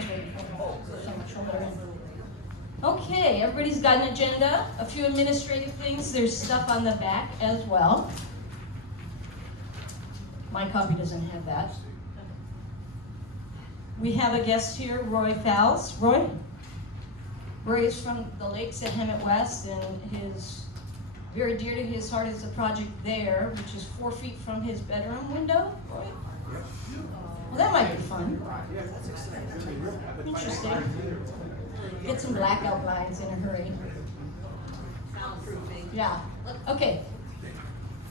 Someone's waiting for me. Someone's shouldering. Okay, everybody's got an agenda, a few administrative things. There's stuff on the back as well. My copy doesn't have that. We have a guest here, Roy Fowles. Roy? Roy is from the lakes at Hemet West, and very dear to his heart is the project there, which is 4 feet from his bedroom window. Roy? Well, that might be fun. Interesting. Get some blackout blinds in a hurry. Yeah. Okay.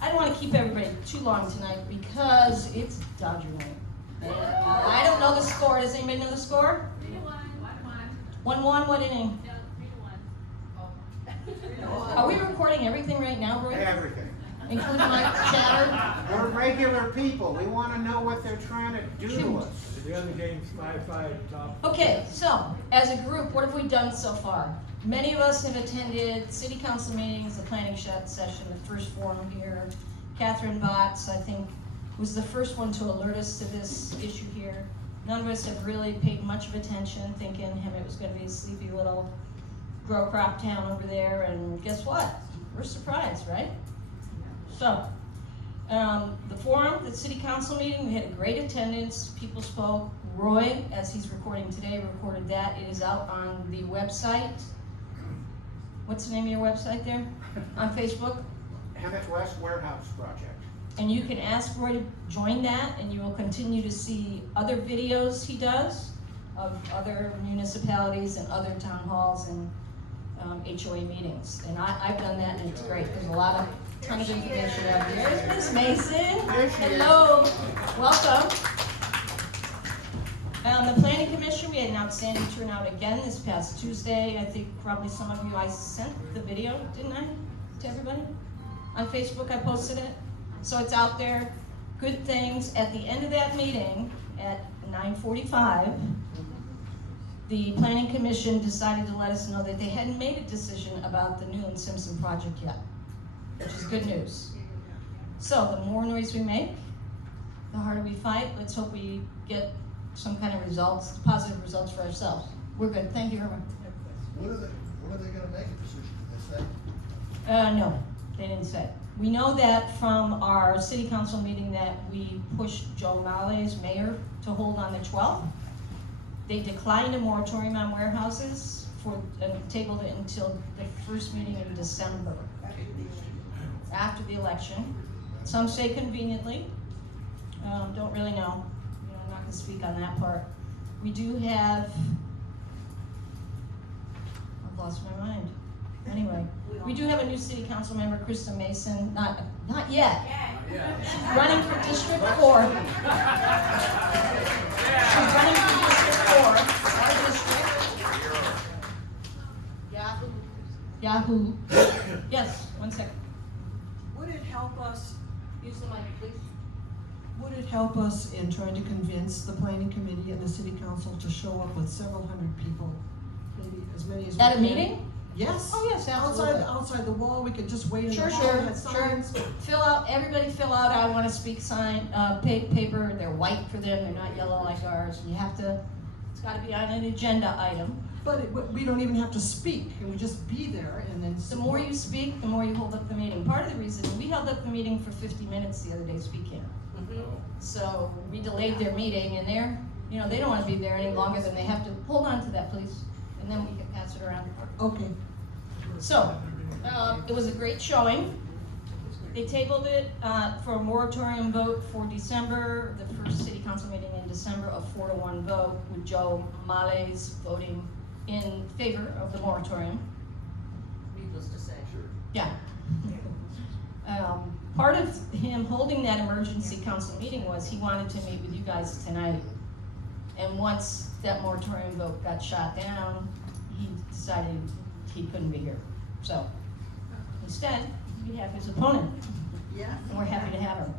I don't want to keep everybody too long tonight because it's Dodger night. I don't know the score. Does anybody know the score? 3-1. 1-1. What inning? 3-1. Are we recording everything right now, Roy? Everything. Including my chatter? We're regular people. We want to know what they're trying to do to us. The other game's 5-5 top. Okay, so as a group, what have we done so far? Many of us have attended city council meetings, the planning session, the first forum here. Catherine Botts, I think, was the first one to alert us to this issue here. None of us have really paid much of attention, thinking it was going to be a sleepy little grow crop town over there, and guess what? We're surprised, right? So, the forum, the city council meeting, we had a great attendance. People spoke. Roy, as he's recording today, recorded that. It is out on the website. What's the name of your website there? On Facebook? Hemet West Warehouse Project. And you can ask Roy to join that, and you will continue to see other videos he does of other municipalities and other town halls and HOA meetings. And I've done that, and it's great. There's a ton of information out there. There's Miss Mason. Hello. Welcome. The Planning Commission, we had an outstanding turnout again this past Tuesday. I think probably some of you, I sent the video, didn't I, to everybody? On Facebook, I posted it. So it's out there. Good things. At the end of that meeting, at 9:45, the Planning Commission decided to let us know that they hadn't made a decision about the Newland Simpson project yet, which is good news. So the more noise we make, the harder we fight. Let's hope we get some kind of results, positive results for ourselves. We're good. Thank you, Irma. When are they gonna make a decision? Did they say? No, they didn't say. We know that from our city council meeting that we pushed Joe Malley's mayor to hold on the 12th. They declined a moratorium on warehouses tabled it until the first meeting in December, after the election. Some say conveniently. Don't really know. I'm not going to speak on that part. We do have. I've lost my mind. Anyway, we do have a new city council member, Krista Mason. Not yet. She's running for District 4. She's running for District 4, our district. Yahoo. Yes, 1 second. Would it help us, Use the mic, please. would it help us in trying to convince the planning committee and the city council to show up with several hundred people? Maybe as many as we can. At a meeting? Yes. Oh, yes, absolutely. Outside the wall, we could just wait in the Sure, hall, sure, had signs. Everybody fill out, I want to speak sign, paper. They're white for them, they're not yellow like ours. It's got to be on an agenda item. But we don't even have to speak, and we just be there and then. The more you speak, the more you hold up the meeting. Part of the reason, we held up the meeting for 50 minutes the other day speaking. So we delayed their meeting, and they don't want to be there any longer than they have to. Hold on to that, please, and then we can pass it around. Okay. So, it was a great showing. They tabled it for a moratorium vote for December, the first city council meeting in December, a 4-1 vote, with Joe Malley's voting in favor of the moratorium. Needless to say. Yeah. Part of him holding that emergency council meeting was he wanted to meet with you guys tonight. And once that moratorium vote got shot down, he decided he couldn't be here. So instead, we have his opponent. Yeah. And we're happy to have him.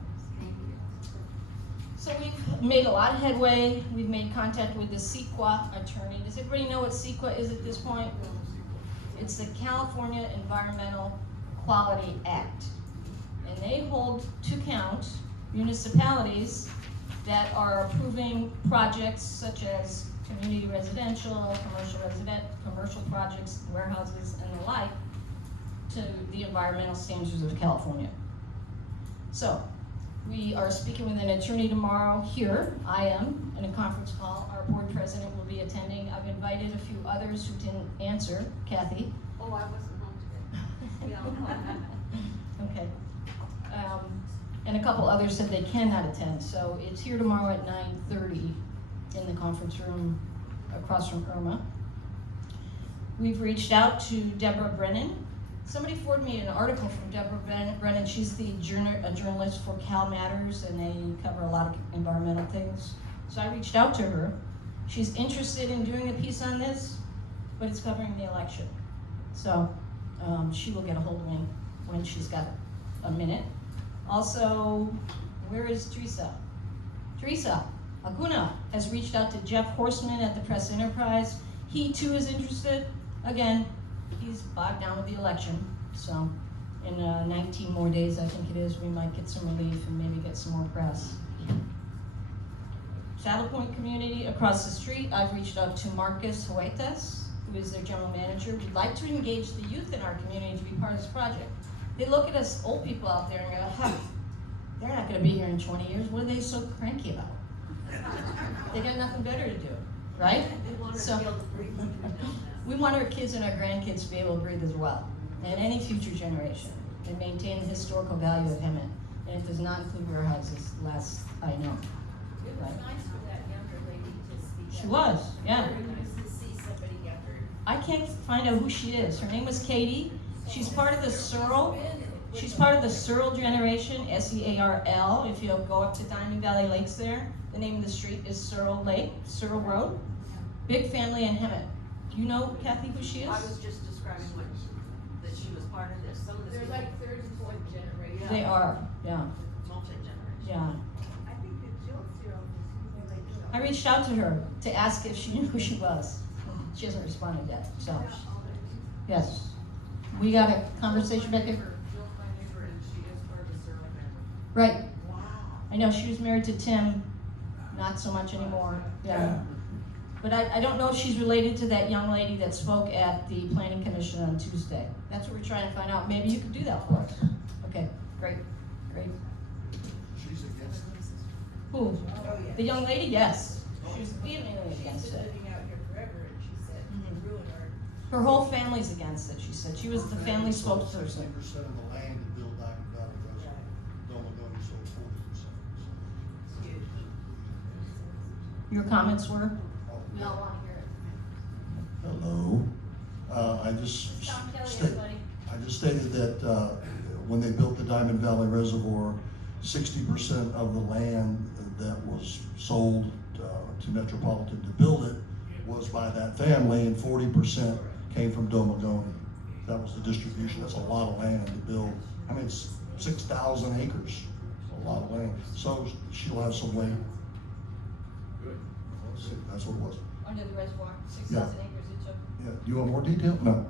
So we've made a lot of headway. We've made contact with the CEQA attorney. Does everybody know what CEQA is at this point? It's the California Environmental Quality Act. And they hold to account municipalities that are approving projects such as community residential, commercial projects, warehouses, and the like, to the environmental standards of California. So, we are speaking with an attorney tomorrow here. I am in a conference call. Our board president will be attending. I've invited a few others who didn't answer. Kathy. Oh, I wasn't home today. Yeah. Okay. And a couple others said they cannot attend. So it's here tomorrow at 9:30 in the conference room across from Irma. We've reached out to Deborah Brennan. Somebody forwarded me an article from Deborah Brennan. She's a journalist for Cal Matters, and they cover a lot of environmental things. So I reached out to her. She's interested in doing a piece on this, but it's covering the election. So she will get a hold of me when she's got a minute. Also, where is Teresa? Teresa Acuna has reached out to Jeff Horseman at the Press Enterprise. He too is interested. Again, he's bogged down with the election, so in 19 more days, I think it is, we might get some relief and maybe get some more press. Saddle Point community across the street, I've reached out to Marcus Huertas, who is their general manager. We'd like to engage the youth in our community to be part of this project. They look at us old people out there and go, huh, they're not gonna be here in 20 years. What are they so cranky about? They got nothing better to do, right? They want her So- to be able to breathe when you're down there. We want our kids and our grandkids to be able to breathe as well, and any future generation, and maintain the historical value of Hemet. And it does not include warehouses, last I know. It was nice for that younger lady to speak. She up. was, yeah. Very nice to see somebody younger. I can't find out who she is. Her name was Katie. She's part of the Searle. She's part of the Searle generation, S-E-A-R-L. If you go up to Diamond Valley Lakes there, the name of the street is Searle Lake, Searle Road. Big family in Hemet. Do you know, Kathy, who she is? I was just describing that she was part of this. Some of this. There's like third and fourth generation. They are, yeah, Multi-generation. yeah. I think that Jill's zero is like, you know. I reached out to her to ask if she knew who she was. She hasn't responded yet, so, yes. We got a conversation back there. Jill's my neighbor and she is part of the Searle family. Right, Wow. I know, she was married to Tim, not so much anymore, yeah. But I don't know if she's related to that young lady that spoke at the planning commission on Tuesday. That's what we're trying to find out. Maybe you could do that for us. Okay, great, great. She's against it. Who? Oh, yeah. The young lady? Yes. She was vehemently She's against been it. living out here forever, and she said, Mhm. ruin her. Her whole family's against it, she said. She was the family Sold spokesperson. 60% of the land to build Diamond Valley Reservoir. Domagoni sold 40%. It's huge. Your comments were? Oh, We all want to hear it. Hello. I just Tom Kelly, sta- everybody. I just stated that when they built the Diamond Valley Reservoir, 60% of the land that was sold to Metropolitan to build it was by that family, and 40% came from Domagoni. That was the distribution. That's a lot of land to build. I mean, it's 6,000 acres, a lot of land. So she'll have some land. That's what it was. Under the reservoir, 6,000 acres it took. Yeah, do you want more detail? No.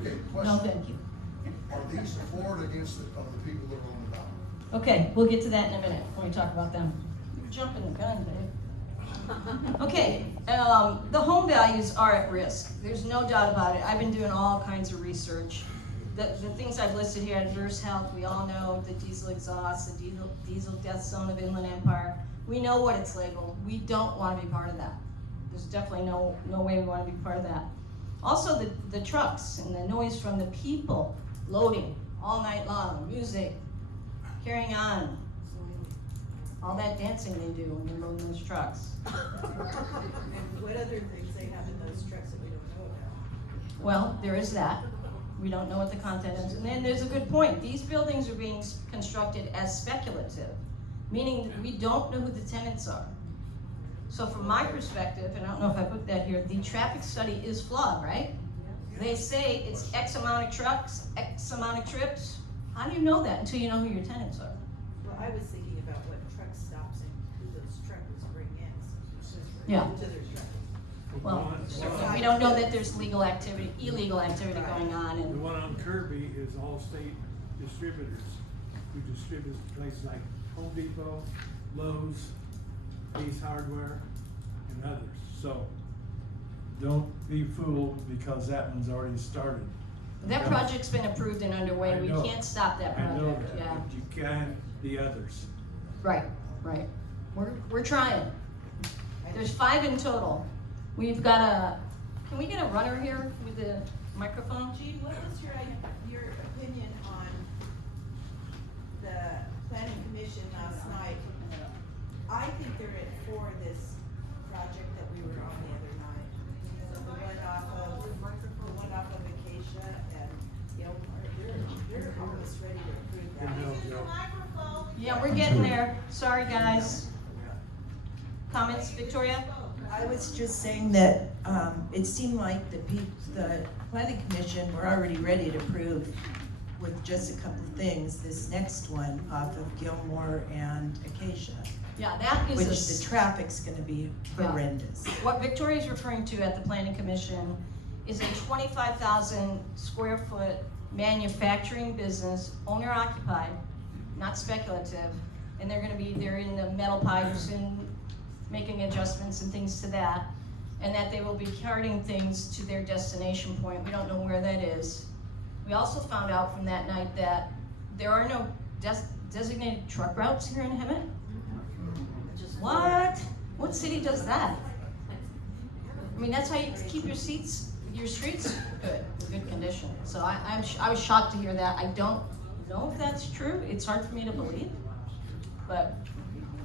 Okay, No, question. thank you. Are these for or against the people that are on the ballot? Okay, we'll get to that in a minute when we talk about them. You're jumping the gun, babe. Okay, the home values are at risk. There's no doubt about it. I've been doing all kinds of research. The things I've listed here, adverse health, we all know the diesel exhaust, the diesel death zone of Inland Empire. We know what it's labeled. We don't want to be part of that. There's definitely no way we want to be part of that. Also, the trucks and the noise from the people loading all night long, music, carrying on, all that dancing they do when they're loading those trucks. And what other things they have in those trucks that we don't know about? Well, there is that. We don't know what the content is. And then there's a good point. These buildings are being constructed as speculative, meaning that we don't know who the tenants are. So from my perspective, and I don't know if I put that here, the traffic study is flawed, right? They say it's X amount of trucks, X amount of trips. How do you know that until you know who your tenants are? Well, I was thinking about what truck stops and who those truckers bring in. Yeah. To their truck. Well, certainly we don't know that there's illegal activity going on, The and one on Kirby is all state distributors who distribute places like Home Depot, Lowe's, Ace Hardware, and others. So, don't be fooled because that one's already started. That Yeah. project's been approved and underway, I we know. can't stop that I know project, that, yeah. but you can the others. Right, right. We're trying. There's 5 in total. We've got can we get a runner here with the microphone? Gene, what was your opinion on the planning commission last night? I think they're for this project that we were on the other night. The one off of Acacia and they're almost ready to approve that. Yeah, we're getting there. Sorry, guys. Comments, Victoria? I was just saying that, it seemed like the planning commission were already ready to approve with just a couple of things, this next one off of Gilmore and Acacia, Yeah, that is which the traffic's gonna be horrendous. what Victoria's referring to at the Planning Commission is a 25,000 square foot manufacturing business, owner occupied, not speculative, and they're in the metal pipes and making adjustments and things to that, and that they will be carting things to their destination point. We don't know where that is. We also found out from that night that there are no designated truck routes here in Hemet. What? What city does that? I mean, that's how you keep your streets good condition. So I was shocked to hear that. I don't know if that's true. It's hard for me to believe, but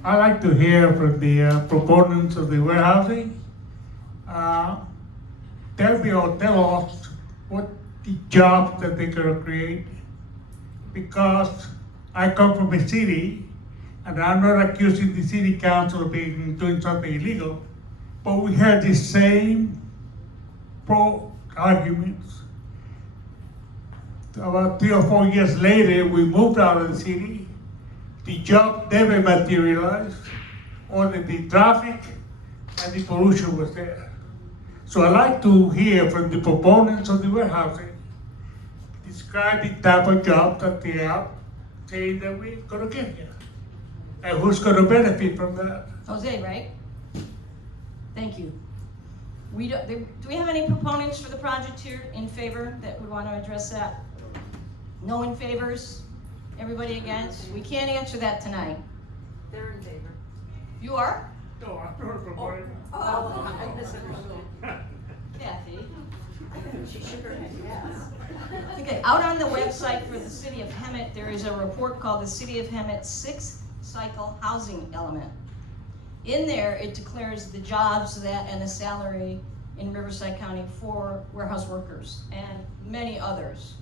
I like to hear from the proponents of the warehousing. Tell us what the jobs that they're gonna create. Because I come from a city, and I'm not accusing the city council of doing something illegal, but we had the same arguments. About 3 or 4 years later, we moved out of the city. The job never materialized, only the traffic and the pollution was there. So I like to hear from the proponents of the warehousing, describe the type of job that they are saying that we're gonna get here. And who's gonna benefit from that? Jose, right? Thank you. Do we have any proponents for the project here in favor that would want to address that? No in favors? Everybody against? We can't answer that tonight. They're in favor. You are? No, I'm not promoting. Oh, I misunderstood. Kathy. She shook her head, yes. Okay, out on the website for the city of Hemet, there is a report called the City of Hemet 6th Cycle Housing Element. In there, it declares the jobs and the salary in Riverside County for warehouse workers and many others.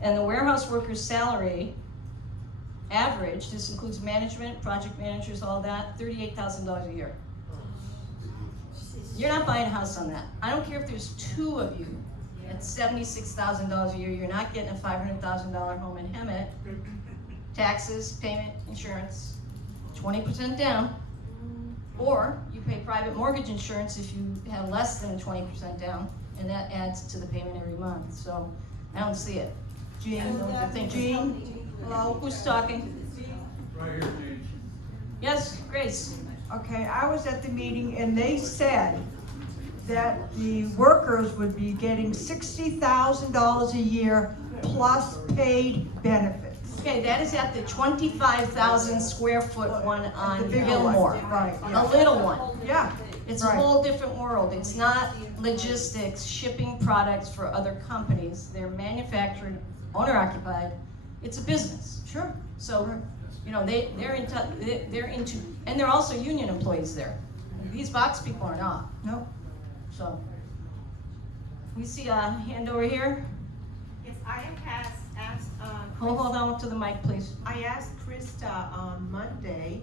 And the warehouse workers' salary average, this includes management, project managers, all that, $38,000 a year. You're not buying a house on that. I don't care if there's 2 of you at $76,000 a year, you're not getting a $500,000 home in Hemet. Taxes, payment, insurance, 20% down. Or you pay private mortgage insurance if you have less than 20% down, and that adds to the payment every month. So I don't see it. Gene, I don't know what you think. Gene? Hello, who's talking? Right here, Gene. Yes, Grace? Okay, I was at the meeting and they said that the workers would be getting $60,000 a year plus paid benefits. Okay, that is at the 25,000 square foot one The on bigger Gilmore. one, right, A yeah. little one. Yeah, It's a Right. whole different world. It's not logistics, shipping products for other companies. They're manufactured, owner occupied. It's a business. sure. So, you know, they're into, and they're also union employees there. These box people are not. No. So, we see a hand over here. Yes, I have asked, Hold on to the mic, please. I asked Krista on Monday,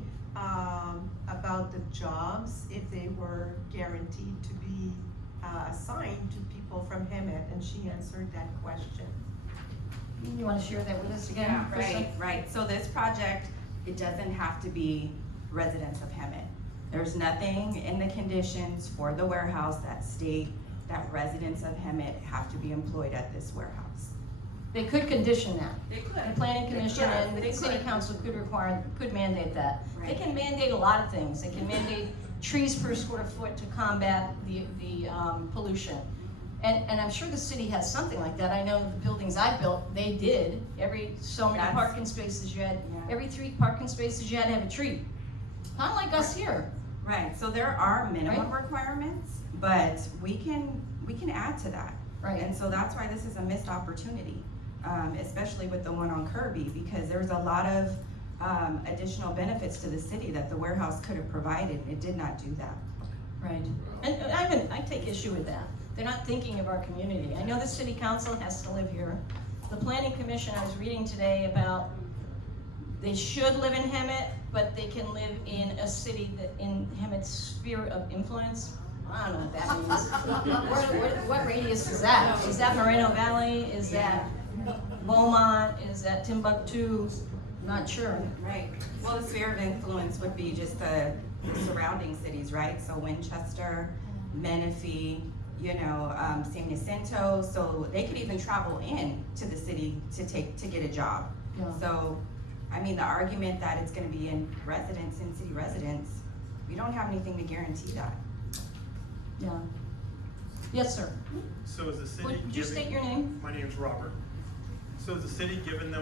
about the jobs, if they were guaranteed to be, assigned to people from Hemet, and she answered that question. You want to share that with us again, Yeah, Krista? right. So this project, it doesn't have to be residents of Hemet. There's nothing in the conditions for the warehouse that state that residents of Hemet have to be employed at this warehouse. They could condition that. They could. The planning commission and They the city could. council could mandate that. They Right. can mandate a lot of things. They can mandate trees per square foot to combat the pollution. And I'm sure the city has something like that. I know the buildings I built, they did. Every so many That's- parking spaces you had, Yeah. every 3 parking spaces you had to have a tree. Kind of like us here. Right, so there are minimum Right. requirements, but we can add to that. Right. And so that's why this is a missed opportunity, especially with the one on Kirby, because there's a lot of additional benefits to the city that the warehouse could have provided, and it did not do that. Right. And I take issue with that. They're not thinking of our community. I know the city council has to live here. The planning commission, I was reading today about, they should live in Hemet, but they can live in a city that in Hemet's sphere of influence. I don't know what that means. What radius is that? Is that Moreno Valley? Is that Beaumont? Is that Timbuktu? Not sure. Right. Well, the sphere of influence would be just the surrounding cities, right? So Winchester, Menifee, San Jacinto, so they could even travel in to the city to get a job. Yeah. So, I mean, the argument that it's gonna be in city residents, we don't have anything to guarantee that. Yeah. Yes, sir. So is the city Would you giving- state your name? My name's Robert. So is the city giving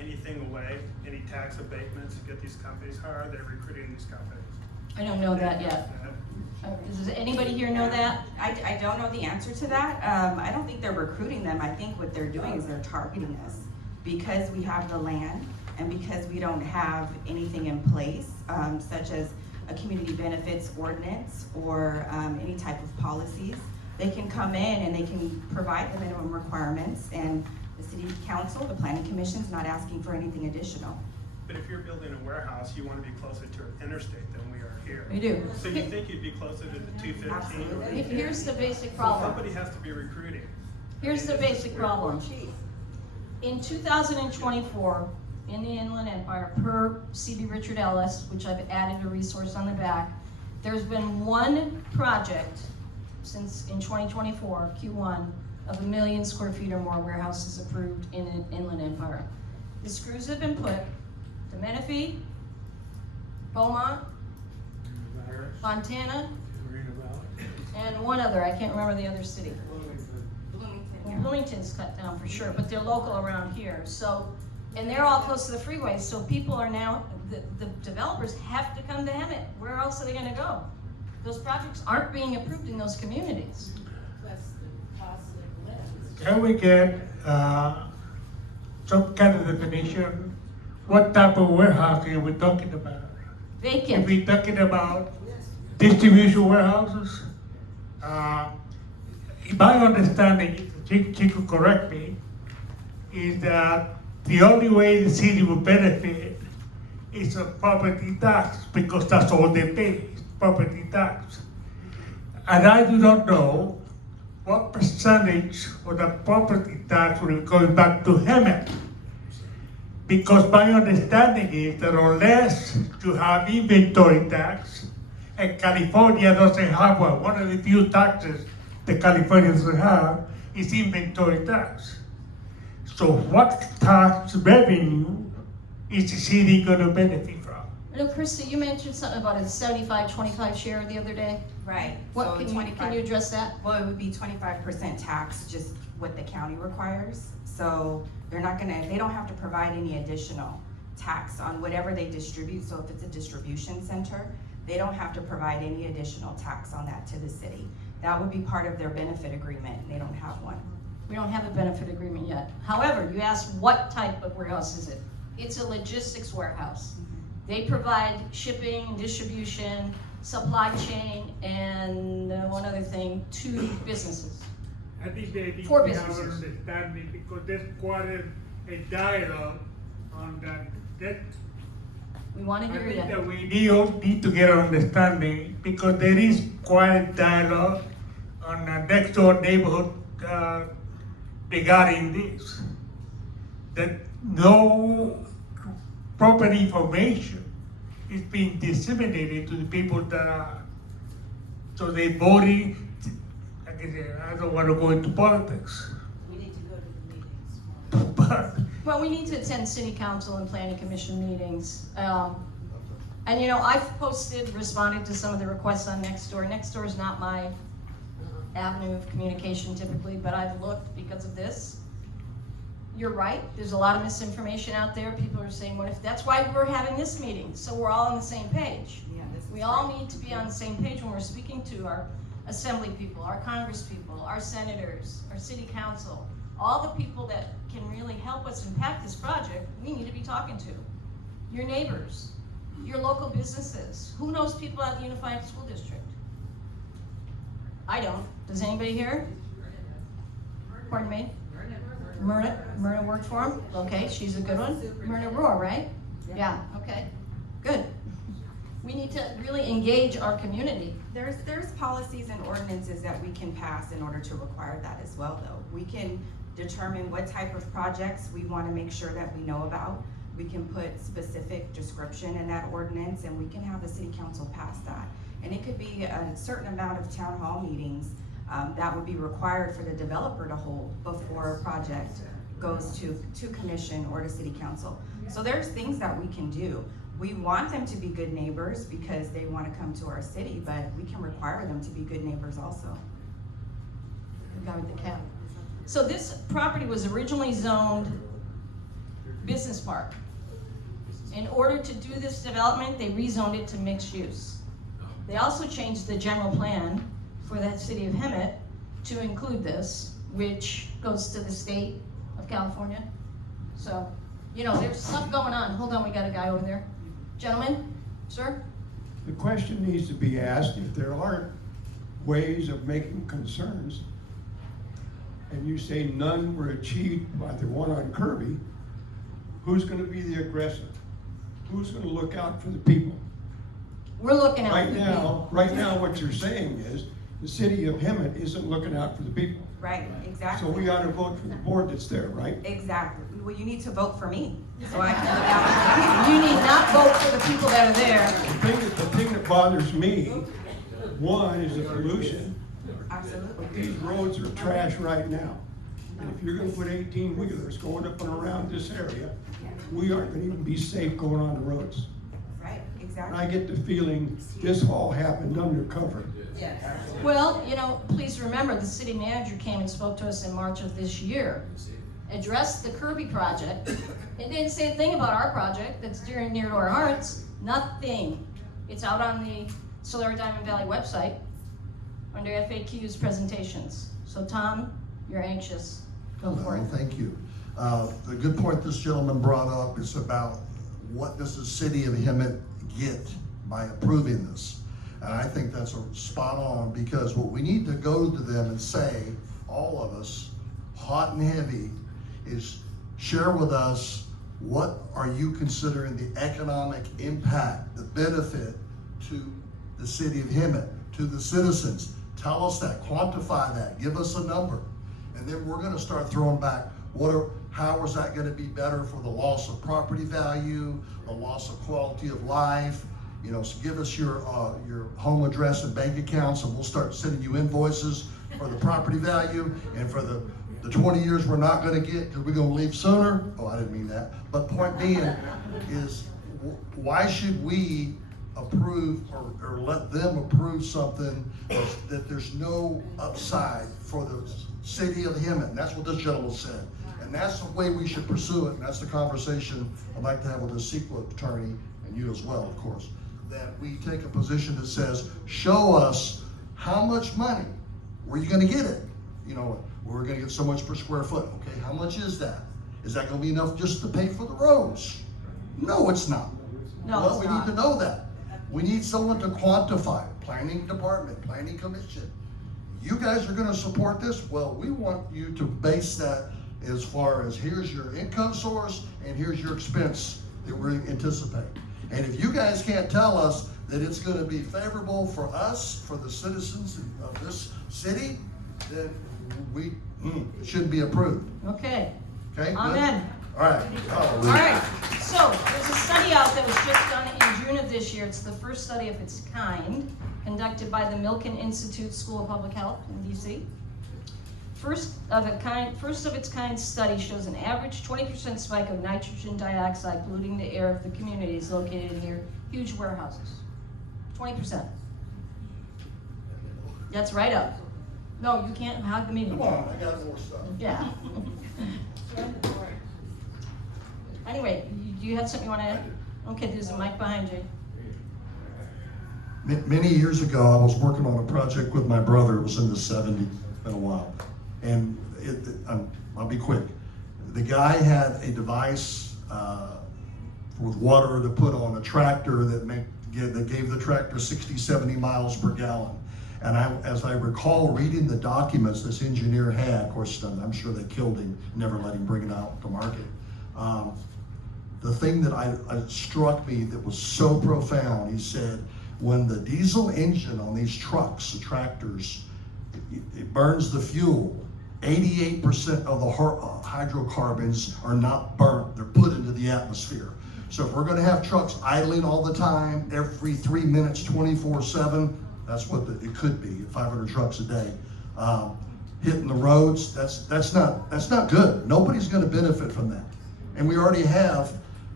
anything away, any tax abatements to get these companies? How are they recruiting these companies? I don't know that yet. Does anybody here know that? I don't know the answer to that. I don't think they're recruiting them. I think what they're doing is they're targeting us because we have the land and because we don't have anything in place, such as a community benefits ordinance or any type of policies. They can come in and they can provide the minimum requirements, and the city council, the planning commission's not asking for anything additional. But if you're building a warehouse, you want to be closer to an interstate than we are here. We do. So you think you'd be closer to the 215? Absolutely. Here's the basic So problem. somebody has to be recruiting. Here's the basic problem. In 2024, in the Inland Empire, per C.B. Richard Ellis, which I've added a resource on the back, there's been one project since in 2024, Q1, of 1 million square feet or more warehouses approved in an Inland Empire. The screws have been put to Menifee, Beaumont, Fontana, Marina Valley. and one other, I can't remember the other city. Bloomington, Well, yeah. Bloomington's cut down for sure, but they're local around here, so, and they're all close to the freeway, so people are now, the developers have to come to Hemet. Where else are they gonna go? Those projects aren't being approved in those communities. Plus the cost of lives. Can we get some kind of definition? What type of warehousing are we talking about? If Vacant, we're talking about distribution warehouses, my understanding, she could correct me, is that the only way the city will benefit is a property tax, because that's all they pay, property tax. And I do not know what percentage of the property tax will be going back to Hemet. Because my understanding is that unless you have inventory tax, and California doesn't have one of the few taxes that California doesn't have is inventory tax. So what tax revenue is the city gonna benefit from? I know, Krista, you mentioned something about a 75-25 share the other day. Right. What, So can you 25 address that? Well, it would be 25% tax, just what the county requires. So they don't have to provide any additional tax on whatever they distribute. So if it's a distribution center, they don't have to provide any additional tax on that to the city. That would be part of their benefit agreement, and they don't have one. We don't have a benefit agreement yet. However, you asked what type of warehouse is it? It's a logistics warehouse. They provide shipping, distribution, supply chain, and one other thing to businesses. I think they need For to have an businesses. understanding, because there's quite a dialogue on that. We want to I hear think that you. we need to get an understanding, because there is quite a dialogue on the next door neighborhood regarding this. That no property information is being disseminated to the people that are, so they voting, like I said, I don't want to go into politics. We need to go to the meetings. But Well, we need to attend city council and planning commission meetings. And you know, I've posted, responded to some of the requests on Nextdoor. Nextdoor is not my avenue of communication typically, but I've looked because of this. You're right, there's a lot of misinformation out there. People are saying, what if, that's why we're having this meeting, so we're all on the same page. Yeah, this is We all great. need to be on the same page when we're speaking to our assembly people, our congress people, our senators, our city council, all the people that can really help us impact this project, we need to be talking to. Your neighbors, your local businesses. Who knows people at the Unified School District? I don't. Does anybody here? Pardon me? Myrna worked for him? Okay, she's a good one. Myrna Rohr, right? Yeah, okay, good. We need to really engage our community. There's policies and ordinances that we can pass in order to require that as well, though. We can determine what type of projects we want to make sure that we know about. We can put specific description in that ordinance, and we can have the city council pass that. And it could be a certain amount of town hall meetings that would be required for the developer to hold before a project goes to commission or to city council. So there's things that we can do. We want them to be good neighbors because they want to come to our city, but we can require them to be good neighbors also. The guy with the cap. So this property was originally zoned business park. In order to do this development, they rezoned it to mixed use. They also changed the general plan for the city of Hemet to include this, which goes to the state of California. So, you know, there's stuff going on. Hold on, we got a guy over there. Gentlemen, sir? The question needs to be asked, if there aren't ways of making concerns, and you say none were achieved by the one on Kirby, who's gonna be the aggressor? Who's gonna look out for the people? We're looking out for the Right people. now, what you're saying is, the city of Hemet isn't looking out for the people. Right, So exactly. we ought to vote for the board that's there, right? Exactly. Well, you need to vote for me, so I can look out for You need not vote for the people that are there. The thing that bothers me, one, is the pollution. you. Absolutely. These roads are trash right now. And if you're gonna put 18-wheelers going up and around this area, we aren't gonna even be safe going on the roads. Right, And I exactly. get the feeling this all happened undercover. Well, you know, please remember, the city manager came and spoke to us in March of this year, addressed the Kirby project, and didn't say a thing about our project that's near to our hearts. Nothing. It's out on the Solera Diamond Valley website under FAQ's presentations. So Tom, you're anxious. Go for it. No, thank you. The good point this gentleman brought up is about what does the city of Hemet get by approving this? And I think that's a spot on, because what we need to go to them and say, all of us, hot and heavy, is share with us, what are you considering the economic impact, the benefit to the city of Hemet, to the citizens? Tell us that, quantify that, give us a number. And then we're gonna start throwing back, how is that gonna be better for the loss of property value, the loss of quality of life? You know, so give us your home address and bank accounts, and we'll start sending you invoices for the property value and for the 20 years we're not gonna get, because we're gonna leave sooner. Oh, I didn't mean that. But point being is, why should we approve or let them approve something that there's no upside for the city of Hemet? And that's what this gentleman said. And that's the way we should pursue it, and that's the conversation I'd like to have with the CEQA attorney, and you as well, of course, that we take a position that says, show us how much money, where you gonna get it? You know, we're gonna get so much per square foot. Okay, how much is that? Is that gonna be enough just to pay for the roads? No, it's not. No, Well, it's we not. need to know that. We need someone to quantify, planning department, planning commission. You guys are gonna support this? Well, we want you to base that as far as, here's your income source and here's your expense that we're anticipating. And if you guys can't tell us that it's gonna be favorable for us, for the citizens of this city, then we, it shouldn't be approved. Okay. Okay? good? Amen. All right. All right, so there's a study out that was just done in June of this year. It's the first study of its kind, conducted by the Milken Institute School of Public Health in DC. First of its kind study shows an average 20% spike of nitrogen dioxide polluting the air of the communities located near huge warehouses. 20%. That's right up. No, you can't hog the meeting. Come on, I got more stuff. Yeah. Anyway, do you have something you want to add? Okay, there's a mic behind you. Many years ago, I was working on a project with my brother. It was in the 70s, it's been a while. And I'll be quick. The guy had a device with water to put on a tractor that gave the tractor 60, 70 miles per gallon. And as I recall reading the documents this engineer had, of course, I'm sure they killed him, never let him bring it out to market. The thing that struck me that was so profound, he said, when the diesel engine on these trucks, the tractors, it burns the fuel, 88% of the hydrocarbons are not burnt, they're put into the atmosphere. So if we're gonna have trucks idling all the time, every 3 minutes, 24/7, that's what it could be, 500 trucks a day. Hitting the roads, that's not good. Nobody's gonna benefit from that. And we already have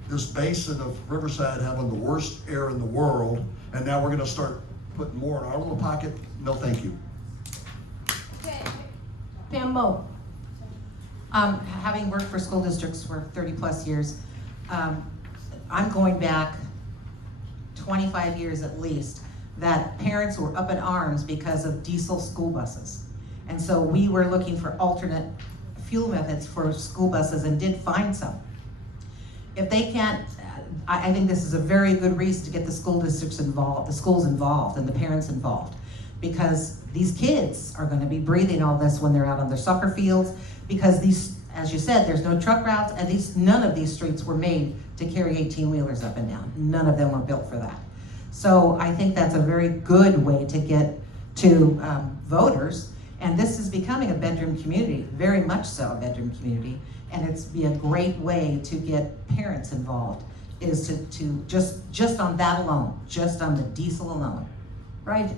this basin of Riverside having the worst air in the world, and now we're gonna start putting more in our little pocket. No, thank you. Okay. Pam Mo. Having worked for school districts for 30 plus years, I'm going back 25 years at least, that parents were up in arms because of diesel school buses. And so we were looking for alternate fuel methods for school buses and did find some. If they can't, I think this is a very good reason to get the school districts involved, the schools involved, and the parents involved. Because these kids are gonna be breathing all this when they're out on their soccer fields, because these, as you said, there's no truck routes, and none of these streets were made to carry 18-wheelers up and down. None of them were built for that. So I think that's a very good way to get to voters, and this is becoming a bedroom community, very much so a bedroom community, and it's be a great way to get parents involved, is to just on that alone, just on the diesel alone. Right.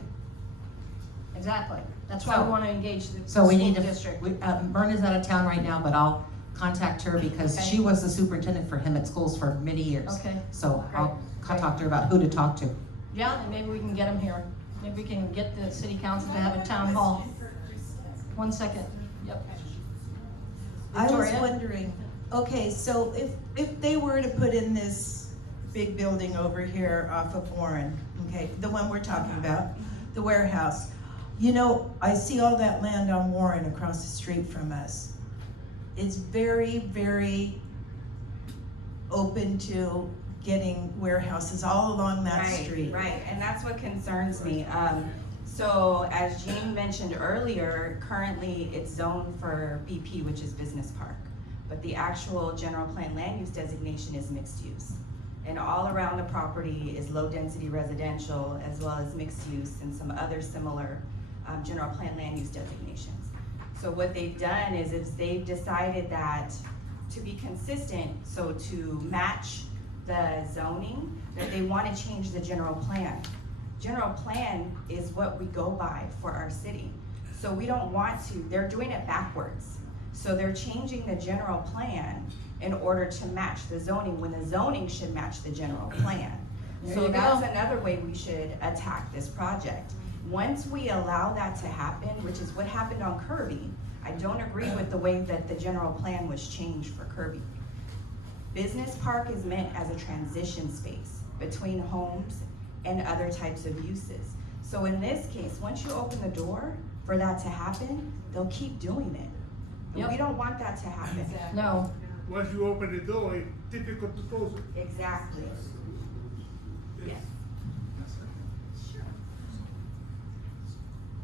Exactly. That's why we want to engage the So we school need to, district. Myrna's out of town right now, but I'll contact her because Okay. she was the superintendent for him at schools for many years. Okay. So I'll Great. talk to her about who to talk to. Yeah, and maybe we can get them here. Maybe we can get the city council to have a town hall. 1 second. Yep. I was Victoria? wondering, okay, so if they were to put in this big building over here off of Warren, okay, the one we're talking about, the warehouse, you know, I see all that land on Warren across the street from us. It's very, very open to getting warehouses all along that street. Right, and that's what concerns me. So as Jean mentioned earlier, currently it's zoned for BP, which is business park. But the actual general plan land use designation is mixed use. And all around the property is low density residential as well as mixed use and some other similar general plan land use designations. So what they've done is they've decided that to be consistent, so to match the zoning, that they want to change the general plan. General plan is what we go by for our city. So we don't want to, they're doing it backwards. So they're changing the general plan in order to match the zoning when the zoning should match the general plan. There So you that's go. another way we should attack this project. Once we allow that to happen, which is what happened on Kirby, I don't agree with the way that the general plan was changed for Kirby. Business park is meant as a transition space between homes and other types of uses. So in this case, once you open the door for that to happen, they'll keep doing it. Yep. We don't want that to happen. No. Once you open the door, it's difficult to close it. Exactly. Yes.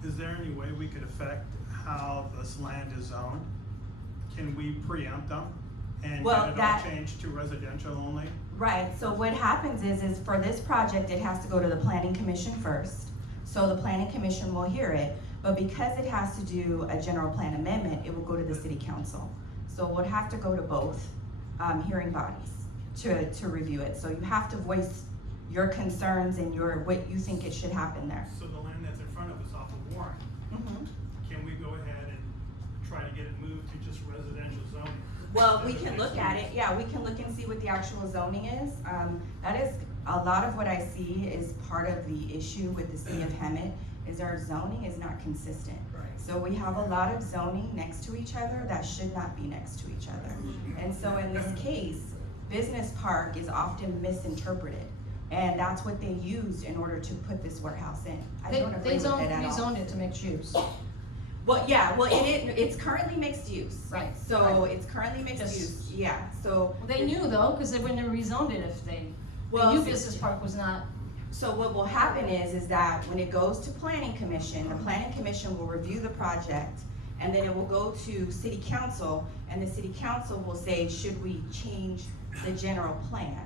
Is there any way we could affect how this land is zoned? Can we preempt them and Well, get it all that- changed to residential only? Right, so what happens is for this project, it has to go to the planning commission first. So the planning commission will hear it, but because it has to do a general plan amendment, it will go to the city council. So it would have to go to both hearing bodies to review it. So you have to voice your concerns and what you think it should happen there. So the land that's in front of us off of Warren, can we go ahead and try to get it moved to just residential zoning? Well, we can look at it, yeah, we can look and see what the actual zoning is. That is A lot of what I see is part of the issue with the city of Hemet is our zoning is not consistent. So we have a lot of zoning next to each other that should not be next to each other. And so in this case, business park is often misinterpreted. And that's what they used in order to put this warehouse in. I don't agree with it at all. rezoned it to mixed use. Well, yeah, well, it's currently mixed use. Right, So right. it's currently mixed Just- use, yeah, so. Well, they knew though, because they wouldn't have rezoned it if they Well, knew business park was not. So what will happen is that when it goes to planning commission, the planning commission will review the project, and then it will go to city council, and the city council will say, should we change the general plan?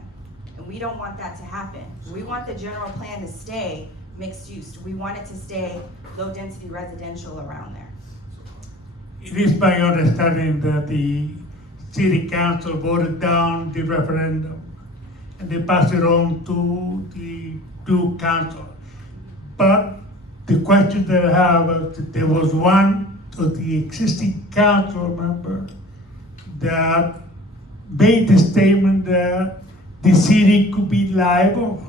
And we don't want that to happen. We want the general plan to stay mixed use. We want it to stay low density residential around there. It is my understanding that the city council voted down the referendum and they passed it on to the new council. But the question that I have, there was one of the existing council member that made the statement that the city could be liable.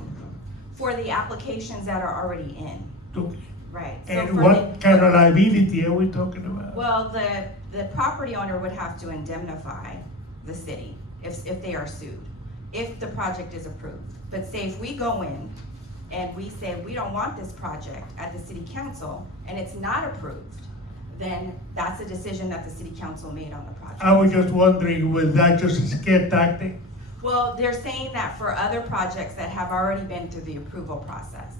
For the applications that are already in, Okay. right? So And for what the- kind of liability are we talking about? Well, the property owner would have to indemnify the city if they are sued, if the project is approved. But say if we go in and we say we don't want this project at the city council and it's not approved, then that's a decision that the city council made on the project. I was just wondering, was that just a scare tactic? Well, they're saying that for other projects that have already been through the approval process.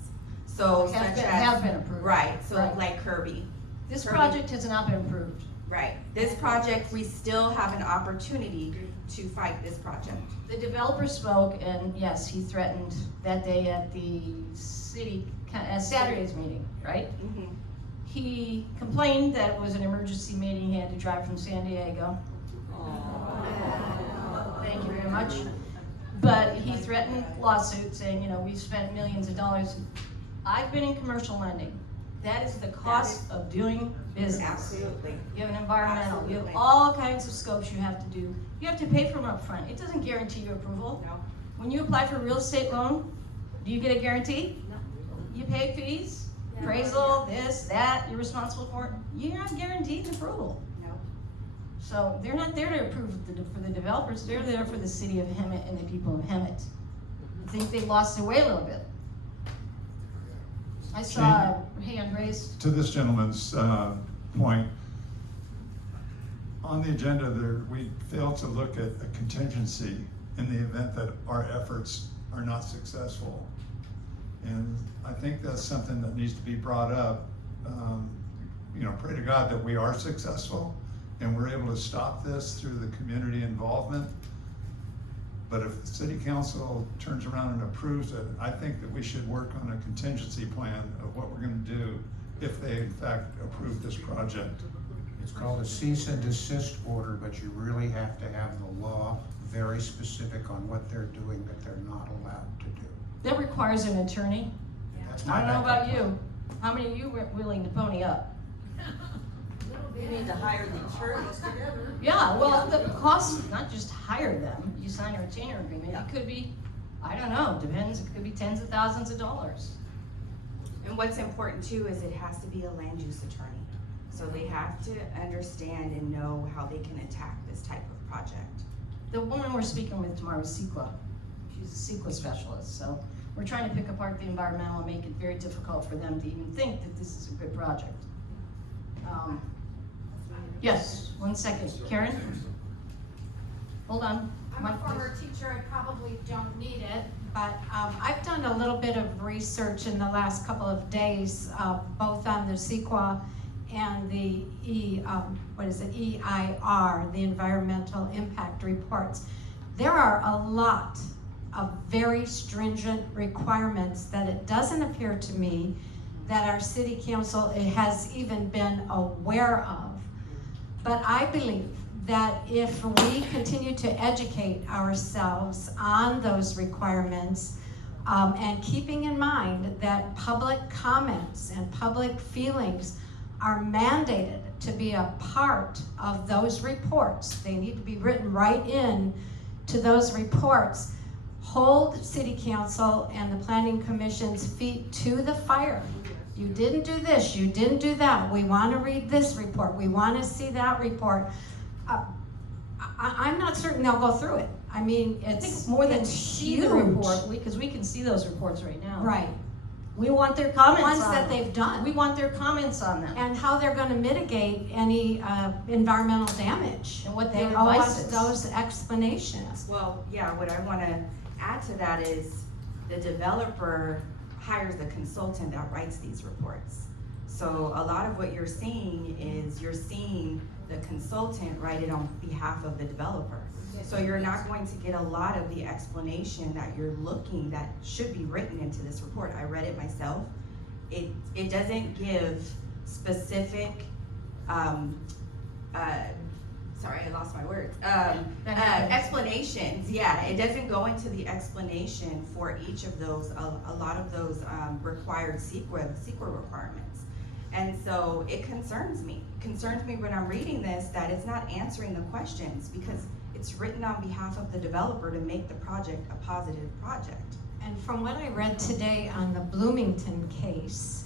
So Have been approved. Right, so Right. like Kirby. This Kirby- project has not been approved. Right, this project, we still have an opportunity to fight this project. The developer spoke, and yes, he threatened that day at the city, Saturday's meeting, right? Mhm. He complained that it was an emergency meeting, he had to drive from San Diego. Thank you very much. But he threatened lawsuit, saying, you know, we've spent millions of dollars. I've been in commercial lending. That is the cost of doing business. Absolutely. You have an environmental, you have Absolutely. all kinds of scopes you have to do. You have to pay for them up front. It doesn't guarantee your approval. No. When you apply for a real estate loan, do you get a guarantee? No. You pay fees, appraisal, this, that, you're responsible for it. You're not guaranteed approval. No. So they're not there to approve for the developers, they're there for the city of Hemet and the people of Hemet. I think they lost their way a little bit. I saw a hand raised. To this gentleman's point, on the agenda there, we failed to look at a contingency in the event that our efforts are not successful. And I think that's something that needs to be brought up. You know, pray to God that we are successful and we're able to stop this through the community involvement. But if the city council turns around and approves it, I think that we should work on a contingency plan of what we're gonna do if they in fact approve this project. It's called a cease and desist order, but you really have to have the law very specific on what they're doing that they're not allowed to do. That requires an attorney. That's I my don't know about backup plan. you. How many of you were willing to pony up? You need to hire the attorneys together. Yeah, well, the cost, not just hire them, you sign a retainer agreement, it could be, I don't know, depends, it could be tens of thousands of dollars. And what's important too is it has to be a land use attorney. So they have to understand and know how they can attack this type of project. The woman we're speaking with tomorrow is CEQA. She's a CEQA specialist, so we're trying to pick apart the environmental and make it very difficult for them to even think that this is a good project. Yes, 1 second, Karen? Hold on. I'm a former teacher, I probably don't need it, but I've done a little bit of research in the last couple of days, both on the CEQA and the EIR, the Environmental Impact Reports. There are a lot of very stringent requirements that it doesn't appear to me that our city council has even been aware of. But I believe that if we continue to educate ourselves on those requirements, and keeping in mind that public comments and public feelings are mandated to be a part of those reports. They need to be written right in to those reports. hold city council and the planning commission's feet to the fire. You didn't do this, you didn't do that, we wanna read this report, we wanna see that report. I'm not certain they'll go through it. I mean, I think it's more than it's see the huge. report, because we can see those reports right now. Right. We want their comments Ones on that them. they've done. We want their comments on them. And how they're gonna mitigate any environmental damage. And what They their owe advice us is. those explanations. Well, yeah, what I wanna add to that is the developer hires the consultant that writes these reports. So a lot of what you're seeing is you're seeing the consultant write it on behalf of the developer. So you're not going to get a lot of the explanation that you're looking, that should be written into this report. I read it myself. It doesn't give specific, sorry, I lost my words. Explanations, yeah. It doesn't go into the explanation for each of those, a lot of those required CEQA requirements. And so it concerns me. It concerns me when I'm reading this that it's not answering the questions, because it's written on behalf of the developer to make the project a positive project. And from what I read today on the Bloomington case,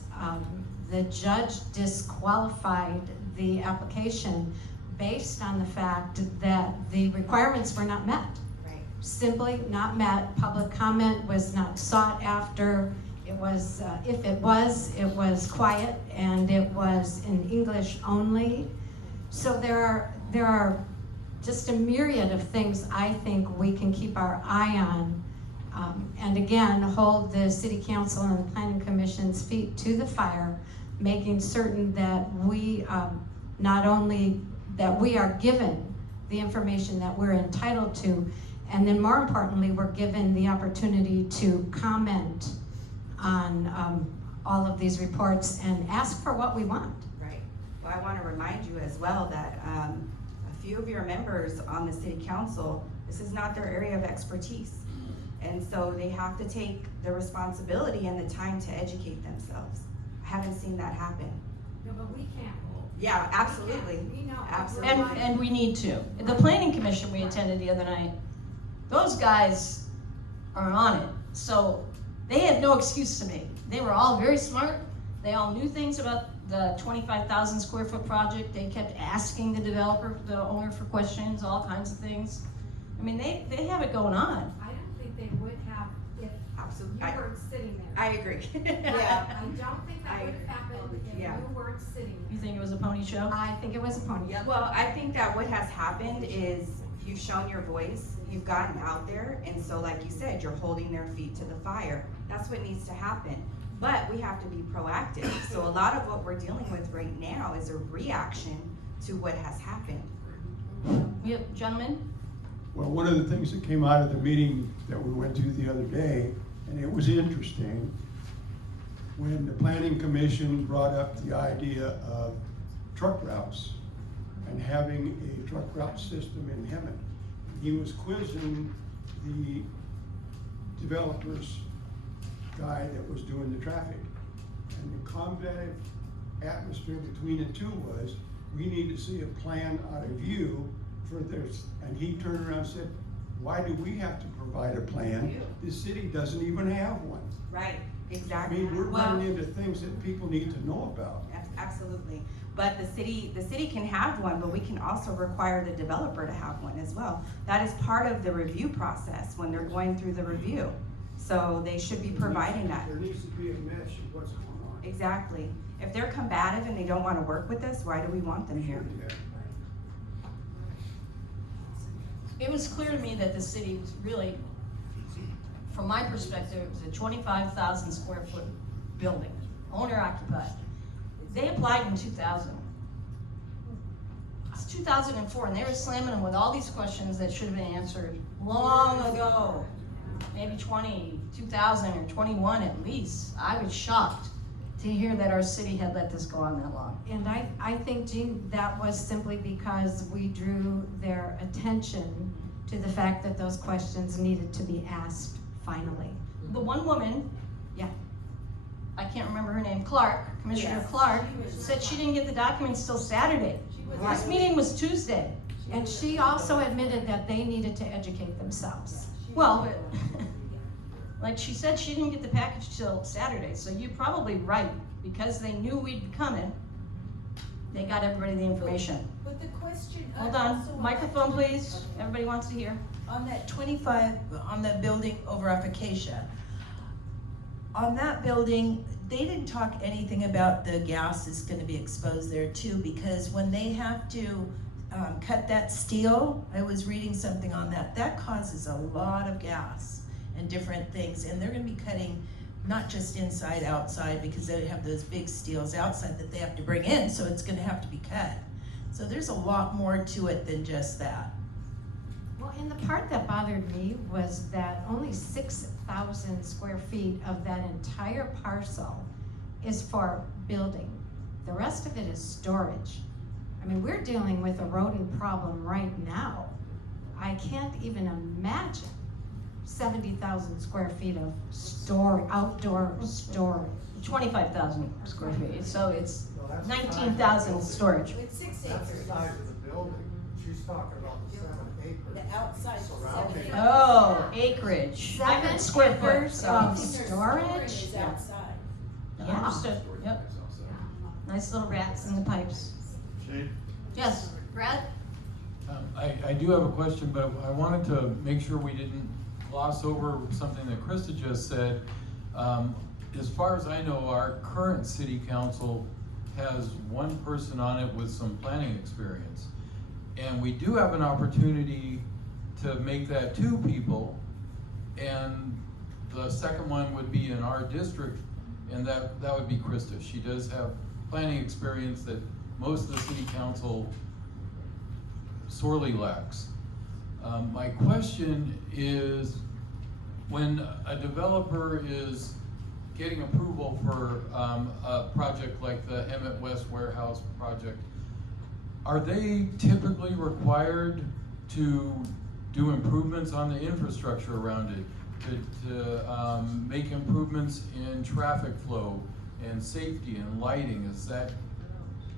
the judge disqualified the application based on the fact that the requirements were not met. Right. Simply not met. Public comment was not sought after. It was, if it was quiet, and it was in English only. So there are just a myriad of things I think we can keep our eye on. And again, hold the city council and the planning commission's feet to the fire, making certain that we, not only that we are given the information that we're entitled to, and then more importantly, we're given the opportunity to comment on all of these reports and ask for what we want. Right. Well, I want to remind you as well that a few of your members on the city council, this is not their area of expertise. And so they have to take the responsibility and the time to educate themselves. I haven't seen that happen. No, but we can't. Yeah, absolutely. We know. Absolutely. And we need to. The planning commission we attended the other night, those guys are on it. So they had no excuse to make. They were all very smart. They all knew things about the 25,000 square foot project. They kept asking the developer, the owner, for questions, all kinds of things. I mean, they have it going on. I don't think they would have if Absolutely. you weren't sitting there. I agree. Yeah, I don't think that would have happened if Yeah. you weren't sitting You there. think it was a pony show? I think it was a pony. Yeah, well, I think that what has happened is you've shown your voice, you've gotten out there, and so like you said, you're holding their feet to the fire. That's what needs to happen. But we have to be proactive. So a lot of what we're dealing with right now is a reaction to what has happened. We have, gentlemen? Well, one of the things that came out of the meeting that we went to the other day, and it was interesting, when the planning commission brought up the idea of truck routes and having a truck route system in Hemet. He was quizzing the developer's guy that was doing the traffic. And the combative atmosphere between the two was, we need to see a plan out of you for this. And he turned around and said, why do we have to provide a plan? The city doesn't even have one. Right, I exactly. mean, we're Well, running into things that people need to know about. Absolutely. But the city can have one, but we can also require the developer to have one as well. That is part of the review process when they're going through the review. So they should be providing that. There needs to be a mesh of what's going on. Exactly. If they're combative and they don't want to work with us, why do we want them here? It was clear to me that the city was really, from my perspective, it was a 25,000 square foot building, owner occupied. They applied in 2000. It's 2004, and they were slamming them with all these questions that should have been answered long ago. Maybe 2000 or 21 at least. I was shocked to hear that our city had let this go on that long. And I think, Jean, that was simply because we drew their attention to the fact that those questions needed to be asked finally. The one woman, Yeah. I can't remember her name, Clark, Commissioner Clark, said she didn't get the documents till Saturday. This meeting was Tuesday. And she also admitted that they needed to educate themselves. Well, Like she said, she didn't get the package till Saturday, so you're probably right. Because they knew we'd be coming, they got everybody the information. But the question. Hold on, microphone please, everybody wants to hear. On that 25, on the building over off Acacia, on that building, they didn't talk anything about the gas is gonna be exposed there too, because when they have to cut that steel, I was reading something on that, that causes a lot of gas and different things, and they're gonna be cutting not just inside, outside, because they have those big steels outside that they have to bring in, so it's gonna have to be cut. So there's a lot more to it than just that. Well, and the part that bothered me was that only 6,000 square feet of that entire parcel is for building. The rest of it is storage. I mean, we're dealing with a rodent problem right now. I can't even imagine 70,000 square feet of outdoor storage. 25,000 square feet, so it's 19,000 storage. It's 6 That's the acres. size of the building. She's talking about the 7 acres. The outside surrounding. 7 acres. Oh, acreage. 7 square foot, acres so. of Storage is storage? outside. Yeah. Understood, yep. Nice little rats in the pipes. Yes, Brad? I do have a question, but I wanted to make sure we didn't gloss over something that Krista just said. As far as I know, our current city council has one person on it with some planning experience. And we do have an opportunity to make that 2 people, and the second one would be in our district, and that would be Krista. She does have planning experience that most of the city council sorely lacks. My question is, when a developer is getting approval for a project like the Emmett West Warehouse project, are they typically required to do improvements on the infrastructure around it, to make improvements in traffic flow and safety and lighting? Is that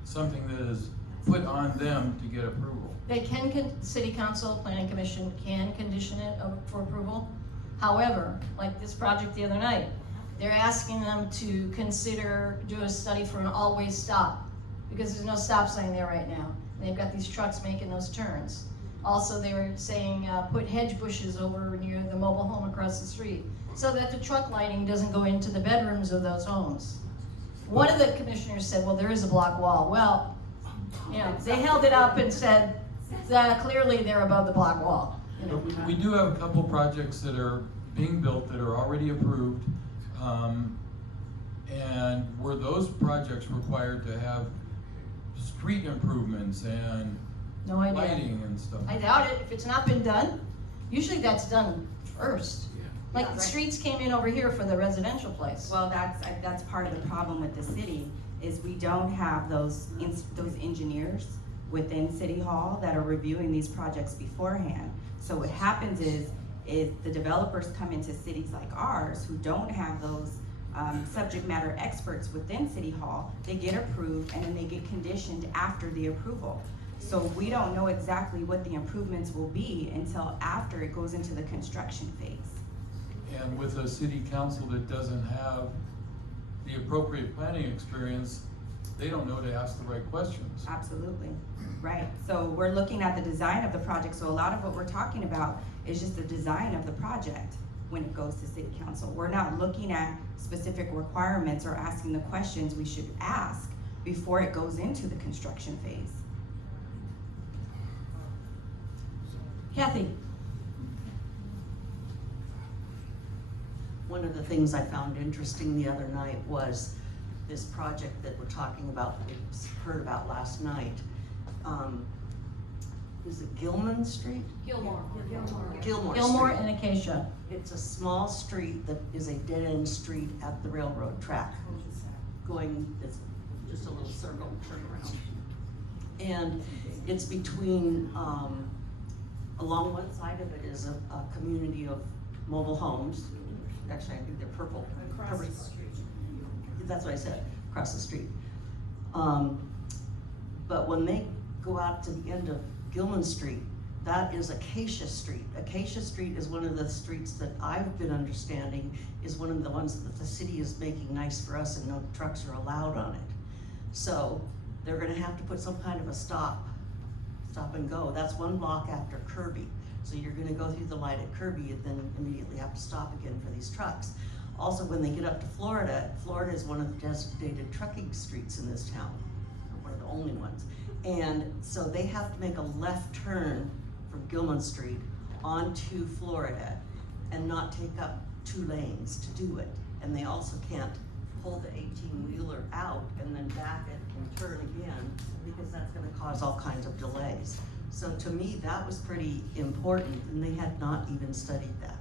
something that is put on them to get approval? They can, city council, planning commission can condition it for approval. However, like this project the other night, they're asking them to consider, do a study for an all-way stop, because there's no stop sign there right now. And they've got these trucks making those turns. Also, they were saying, put hedge bushes over near the mobile home across the street, so that the truck lighting doesn't go into the bedrooms of those homes. One of the commissioners said, well, there is a block wall. Well, you know, they held it up and said, clearly they're above the block wall. You know. We do have a couple projects that are being built that are already approved. And were those projects required to have street improvements and No idea. lighting and stuff? I doubt it. If it's not been done, usually that's done first. Like the Right. streets came in over here for the residential place. Well, that's part of the problem with the city, is we don't have those engineers within City Hall that are reviewing these projects beforehand. So what happens is the developers come into cities like ours who don't have those subject matter experts within City Hall, they get approved and then they get conditioned after the approval. So we don't know exactly what the improvements will be until after it goes into the construction phase. And with a city council that doesn't have the appropriate planning experience, they don't know to ask the right questions. Absolutely, right. So we're looking at the design of the project. So a lot of what we're talking about is just the design of the project when it goes to city council. We're not looking at specific requirements or asking the questions we should ask before it goes into the construction phase. Kathy? One of the things I found interesting the other night was this project that we're talking about, that we heard about last night. Is it Gilman Street? Gilmore. Gilmore Gilmore Street. and Acacia. It's a small street that is a dead-end street at the railroad track. It's just a little circle, turn around. And it's between, along one side of it is a community of mobile homes. Actually, I think they're purple. Across the street. That's what I said, across the street. But when they go out to the end of Gilman Street, that is Acacia Street. Acacia Street is one of the streets that I've been understanding is one of the ones that the city is making nice for us and no trucks are allowed on it. So they're gonna have to put some kind of a stop and go. That's 1 block after Kirby. So you're gonna go through the light at Kirby and then immediately have to stop again for these trucks. Also, when they get up to Florida, Florida is one of the designated trucking streets in this town, one of the only ones. And so they have to make a left turn from Gilman Street onto Florida and not take up 2 lanes to do it. And they also can't pull the 18-wheeler out and then back it and turn again, because that's gonna cause all kinds of delays. So to me, that was pretty important, and they had not even studied that.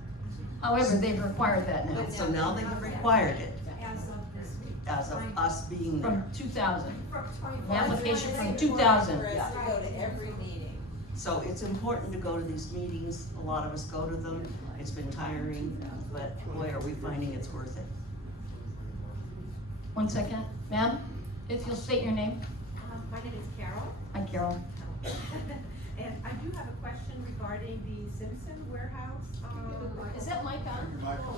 However, they've required that now. So now they have required it, As of this week. as of us being there. From 2000. From The application from 2000. For us to go to every meeting. So it's important to go to these meetings. A lot of us go to them. It's been tiring, but boy, are we finding it's worth it. 1 second. Ma'am, if you'll state your name. My name is Carol, Hi, Carol. and I do have a question regarding the Simpson warehouse. Is that mic on? Oh, I don't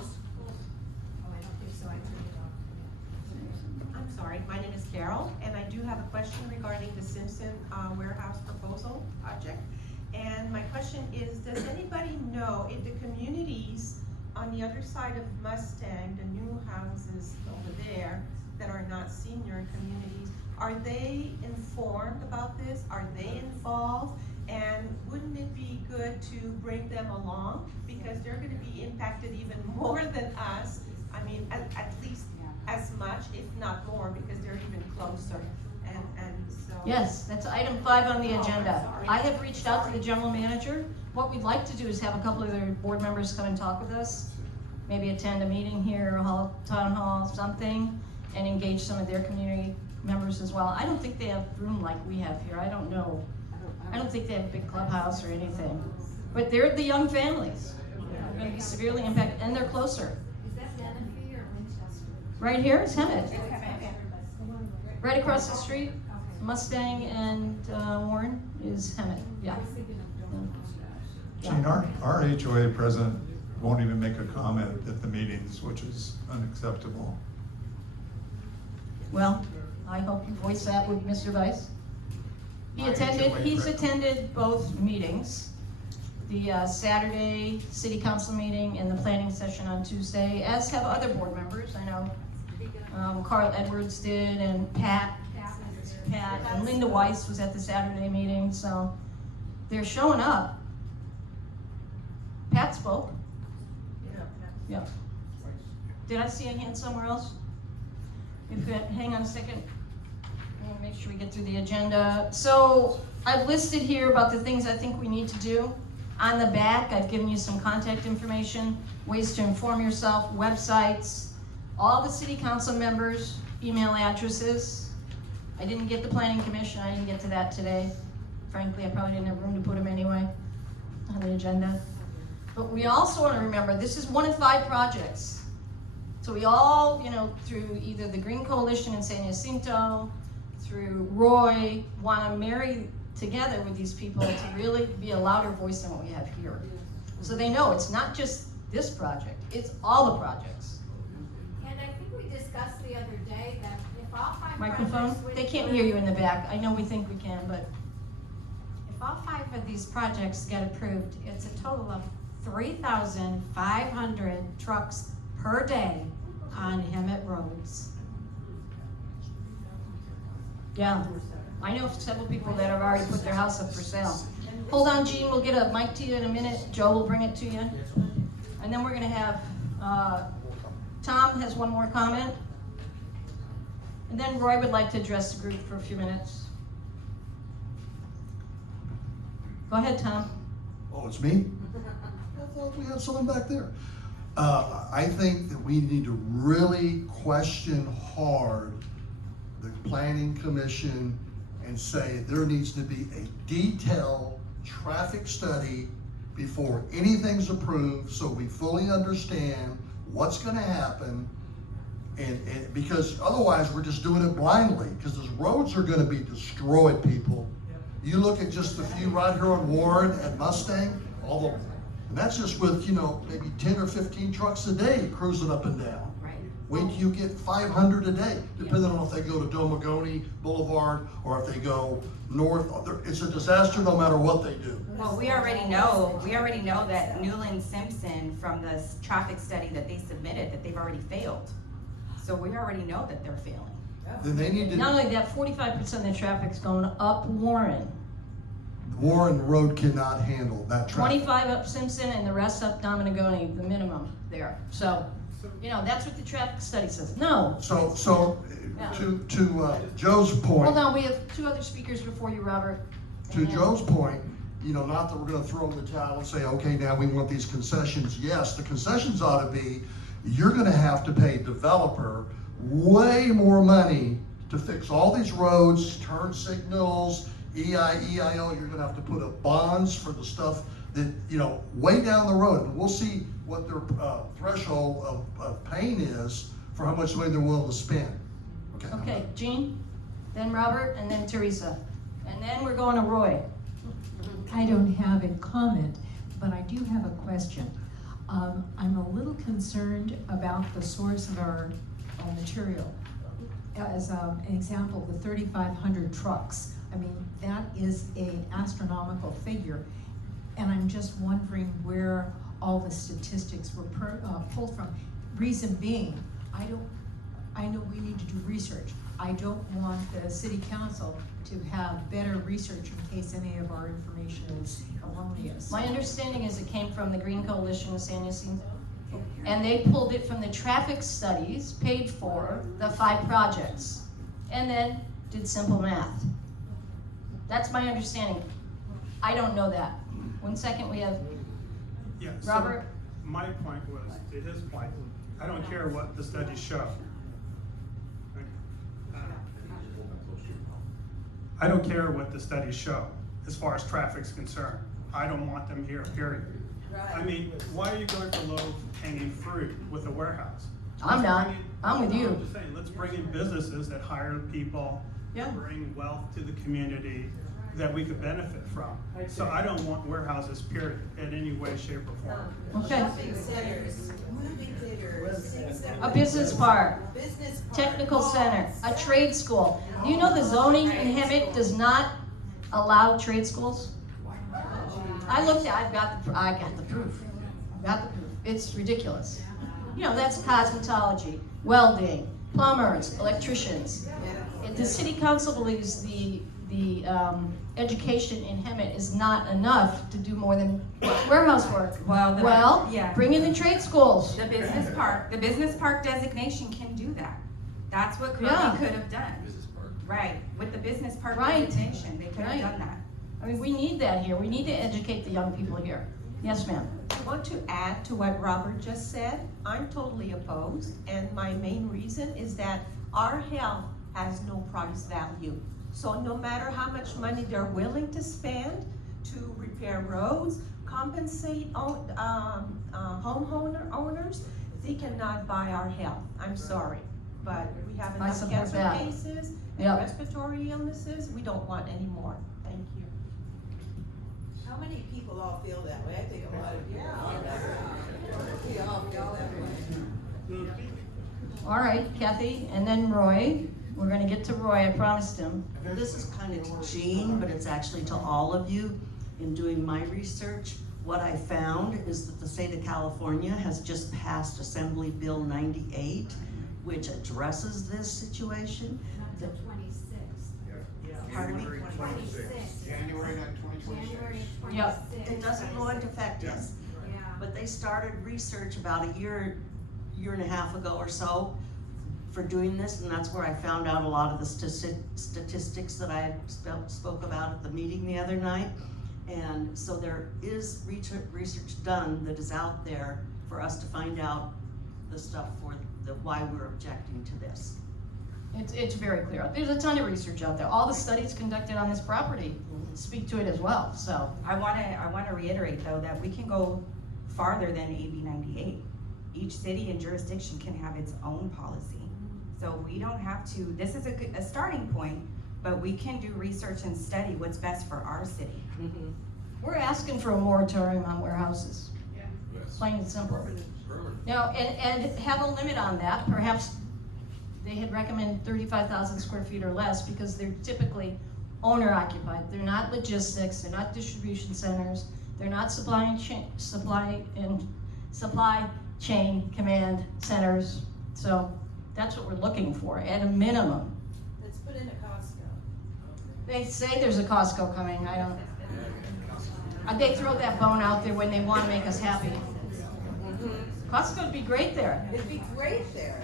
think so, I turned it off. I'm sorry, my name is Carol, and I do have a question regarding the Simpson warehouse proposal project. And my question is, does anybody know if the communities on the other side of Mustang, the new houses over there that are not senior communities, are they informed about this? Are they involved? And wouldn't it be good to bring them along? Because they're gonna be impacted even more than us. I mean, at least as much, if not more, because they're even closer. And so. Yes, that's item 5 on the Oh, I'm agenda. sorry. I have reached out to the general manager. What we'd like to do is have a couple of their board members come and talk with us. Maybe attend a meeting here, town hall, something, and engage some of their community members as well. I don't think they have room like we have here. I don't know. I don't think they have a big clubhouse or anything. But they're the young families. They're gonna be severely impacted, and they're closer. Is that Menifee or Winchester? Right here is Hemet. Okay. Right across the street, Mustang and Warren is Hemet, yeah. I was thinking of Gene, our HOA president won't even make a comment at the meetings, which is unacceptable. Well, I hope you voice that with Mr. Weiss. He's attended both meetings. The Saturday city council meeting and the planning session on Tuesday, as have other board members. I know Carl Edwards did, and Pat, and Linda Weiss was at the Saturday meeting, so they're showing up. Pat spoke. Yeah. Did I see a hand somewhere else? Hang on a second. We'll make sure we get through the agenda. So I've listed here about the things I think we need to do. On the back, I've given you some contact information, ways to inform yourself, websites, all the city council members' email addresses. I didn't get the planning commission, I didn't get to that today. Frankly, I probably didn't have room to put them anyway on the agenda. But we also want to remember, this is 1 of 5 projects. So we all, through either the Green Coalition in San Jacinto, through Roy, want to marry together with these people to really be a louder voice than what we have here. So they know it's not just this project, it's all the projects. And I think we discussed the other day that if all 5 Microphone? projects would They can't be- hear you in the back. I know we think we can, but If all 5 of these projects get approved, it's a total of 3,500 trucks per day on Hemet roads. yeah, I know several people that have already put their house up for sale. Hold on, Gene, we'll get a mic to you in a minute. Joe will bring it to you. And then we're gonna have, Tom has one more comment. And then Roy would like to address the group for a few minutes. Go ahead, Tom. Oh, it's me? I thought we had someone back there. I think that we need to really question hard the planning commission and say there needs to be a detailed traffic study before anything's approved, so we fully understand what's gonna happen. And because otherwise we're just doing it blindly, because those roads are gonna be destroyed, people. You look at just the few right here on Warren and Mustang, and that's just with, maybe 10 or 15 trucks a day cruising up and down. Right. Wait till you get 500 a day, depending on if they go to Domagony Boulevard or if they go north. It's a disaster no matter what they do. Well, we already know that Newland Simpson, from the traffic study that they submitted, that they've already failed. So we already know that they're failing. Then they need to. Not only that, 45% of the traffic's going up Warren. Warren Road cannot handle that traffic. 25 up Simpson and the rest up Dominagoni, the minimum there. So, that's what the traffic study says. No. So to Joe's point. Hold on, we have 2 other speakers before you, Robert. To Joe's point, not that we're gonna throw in the towel and say, okay, now we want these concessions. Yes, the concessions ought to be, you're gonna have to pay developer way more money to fix all these roads, turn signals, EIO, you're gonna have to put up bonds for the stuff that, way down the road. And we'll see what their threshold of pain is for how much money they're willing to spend. Okay, Jean, then Robert, and then Teresa. And then we're going to Roy. I don't have a comment, but I do have a question. I'm a little concerned about the source of our material. As an example, the 3,500 trucks. I mean, that is an astronomical figure. And I'm just wondering where all the statistics were pulled from. Reason being, I know we need to do research. I don't want the city council to have better research in case any of our information is erroneous. My understanding is it came from the Green Coalition of San Jacinto. And they pulled it from the traffic studies paid for the 5 projects. And then did simple math. That's my understanding. I don't know that. 1 second, we have Robert. So my point was, to his point, I don't care what the studies show. I don't care what the studies show as far as traffic's concerned. I don't want them here, period. Right. I mean, why are you going for low-hanging fruit with a warehouse? I'm not. I'm with you. I'm just saying, let's bring in businesses that hire people, bring wealth to the community that we could benefit from. So I don't want warehouses, period, in any way, shape, or form. Okay. Shopping centers, movie theaters, A business park, business park, technical malls. center, a trade school. Do you know the zoning in Hemet does not allow trade schools? I looked at, I got the proof. It's ridiculous. That's cosmetology, welding, plumbers, electricians. The city council believes the education in Hemet is not enough to do more than warehouse work. Bring in the trade schools. The business park designation can do that. That's what Kirby could have done. Right, with the business park designation, they could have done that. I mean, we need that here. We need to educate the young people here. Yes, ma'am. I want to add to what Robert just said. I'm totally opposed, and my main reason is that our health has no price value. So no matter how much money they're willing to spend to repair roads, compensate homeowner owners, they cannot buy our health. I'm sorry, but we have enough cancer cases and respiratory illnesses. We don't want any more. Thank you. How many people all feel that way? I think a lot of people feel that way. We all feel that way. All right, Kathy, and then Roy. We're gonna get to Roy, I promised him. This is kind of to Jean, but it's actually to all of you. In doing my research, what I found is that the state of California has just passed Assembly Bill 98, which addresses this situation. The 26th. Pardon me? 26th. January 2026. Yep. It doesn't go into effect yet. Yeah. But they started research about a year and a half ago or so for doing this, and that's where I found out a lot of the statistics that I spoke about at the meeting the other night. And so there is research done that is out there for us to find out the stuff for why we're objecting to this. It's very clear. There's a ton of research out there. All the studies conducted on this property speak to it as well, so. I wanna reiterate though that we can go farther than AB 98. Each city and jurisdiction can have its own policy. So we don't have to, this is a starting point, but we can do research and study what's best for our city. We're asking for a moratorium on warehouses. Plain and simple. Now, and have a limit on that. Perhaps they had recommended 35,000 square feet or less because they're typically owner occupied. They're not logistics, they're not distribution centers, they're not supply chain command centers. So that's what we're looking for at a minimum. Let's put in a Costco. They say there's a Costco coming, I don't. They throw that bone out there when they want to make us happy. Costco would be great there. It'd be great there,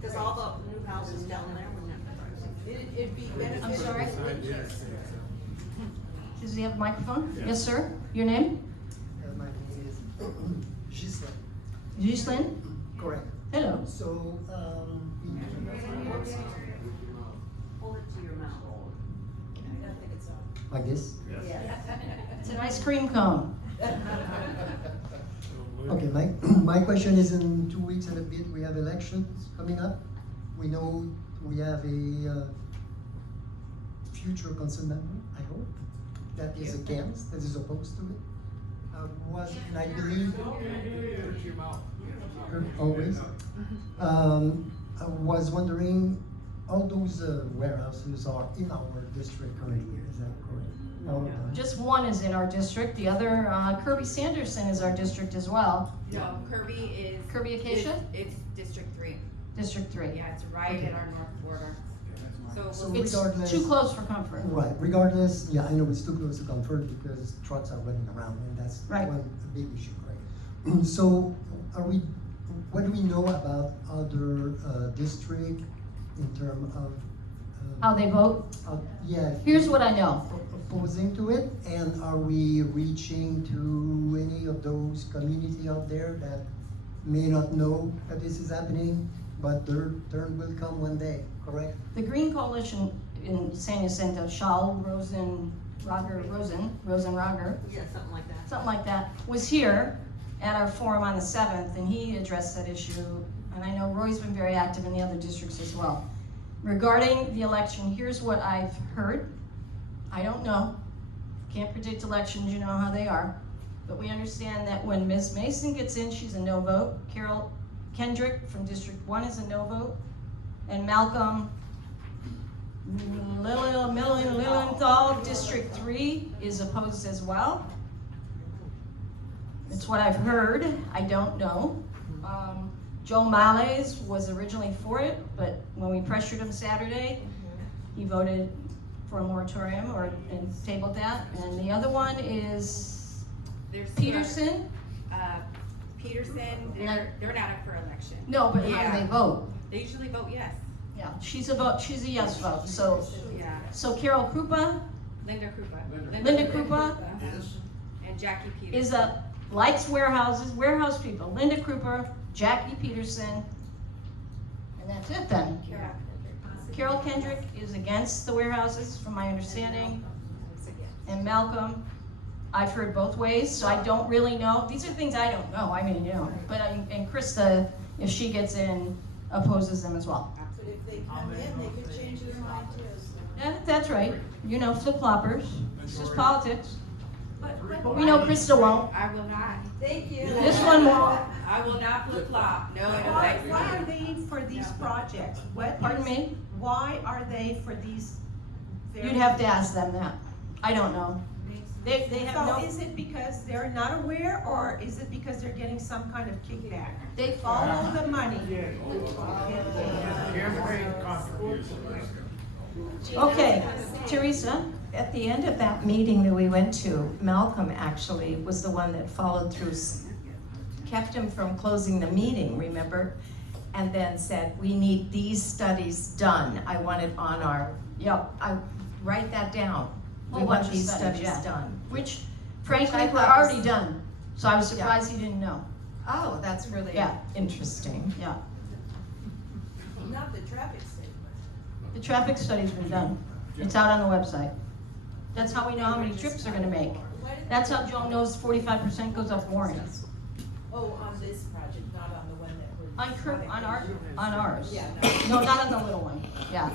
because all the new houses down there wouldn't have to price. It'd be beneficial. I'm sorry? Does he have a microphone? Yes, sir. Your name? My name is Ghislaine. Ghislaine? Correct. Hello. So, Hold it to your mouth. like this? It's an ice cream cone. Okay, my question is, in 2 weeks and a bit, we have elections coming up. We know we have a future council member, I hope, that is against, that is opposed to it. And I believe, always. I was wondering, all those warehouses are in our district currently, is that correct? All of them? Just one is in our district. The other, Kirby Sanderson is our district as well. No, Kirby is. Kirby Acacia? It's District 3. District 3. Yeah, it's right Okay. at our north border. So It's regardless- too close for comfort. Right, regardless, yeah, I know it's too close to comfort because trucks are running around and that's Right. one big issue, right? So what do we know about other district in terms of? How they vote? Yeah. Here's what I know. Opposing to it, and are we reaching to any of those community out there that may not know that this is happening, but their turn will come one day, correct? The Green Coalition in San Jacinto, Shaul Rosen Roger, Yeah, something like that. something like that, was here at our forum on the 7th, and he addressed that issue. And I know Roy's been very active in the other districts as well. Regarding the election, here's what I've heard. I don't know. Can't predict elections, you know how they are. But we understand that when Ms. Mason gets in, she's a no vote. Carol Kendrick from District 1 is a no vote. And Malcolm Lilienthal, District 3, is opposed as well. It's what I've heard. I don't know. Joe Males was originally for it, but when we pressured him Saturday, he voted for a moratorium and tabled that. And the other one is There's Peterson. Peterson, they're not up for election. No, but how do they vote? They usually vote yes. Yeah, she's a yes vote. So, Yeah. so Carol Krupa, Linda Krupa. Linda Krupa And Jackie Peterson. is likes warehouses, warehouse people. Linda Krupa, Jackie Peterson, and that's it then. Yeah. Carol Kendrick is against the warehouses, from my understanding. And Malcolm, I've heard both ways, so I don't really know. These are things I don't know, I mean, you know. But, and Krista, if she gets in, opposes them as well. But if they come in, they could change their mind too. Yeah, that's right. You know, flip-floppers. It's just politics. But we know Krista won't. I will not. Thank you. This one won't. I will not flip-flop. No, it'll Why are they for these projects? Pardon me? Why are they for these? You'd have to ask them that. I don't know. They have So no. is it because they're not aware, or is it because they're getting some kind of kickback? They Follow the money. Okay, Teresa. At the end of that meeting that we went to, Malcolm actually was the one that followed through, kept him from closing the meeting, remember? And then said, we need these studies done. I want it on our, I write that down. We Whole want bunch of these studies, studies yeah. done. Which, frankly, I were thought was- already done. So I was surprised he didn't know. Oh, that's really Yeah. interesting. Yeah. Not the traffic study. The traffic study's been done. It's out on the website. That's how we know how many trips they're gonna make. That's how Joe knows 45% goes up Warren. Oh, on this project, not on the one that we're. On ours. Yeah, No, not on the little one. Yeah.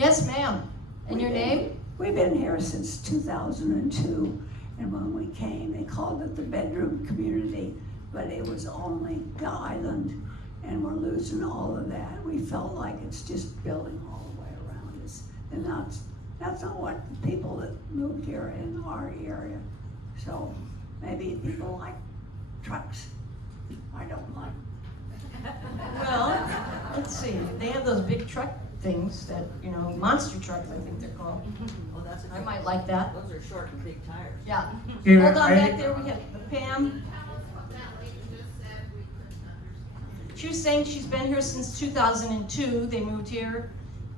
Yes, ma'am. And your name? We've been here since 2002, and when we came, they called it the bedroom community, but it was only the island, and we're losing all of that. We felt like it's just building all the way around us, and that's not what the people that moved here in our area. So maybe people like trucks. I don't like. Well, let's see. They have those big truck things that, you know, monster trucks, I think they're called. Well, that's I might like that. Those are short and big tires. Yeah. Yeah, Hold on I- back there, we have Pam. She was saying she's been here since 2002. They moved here.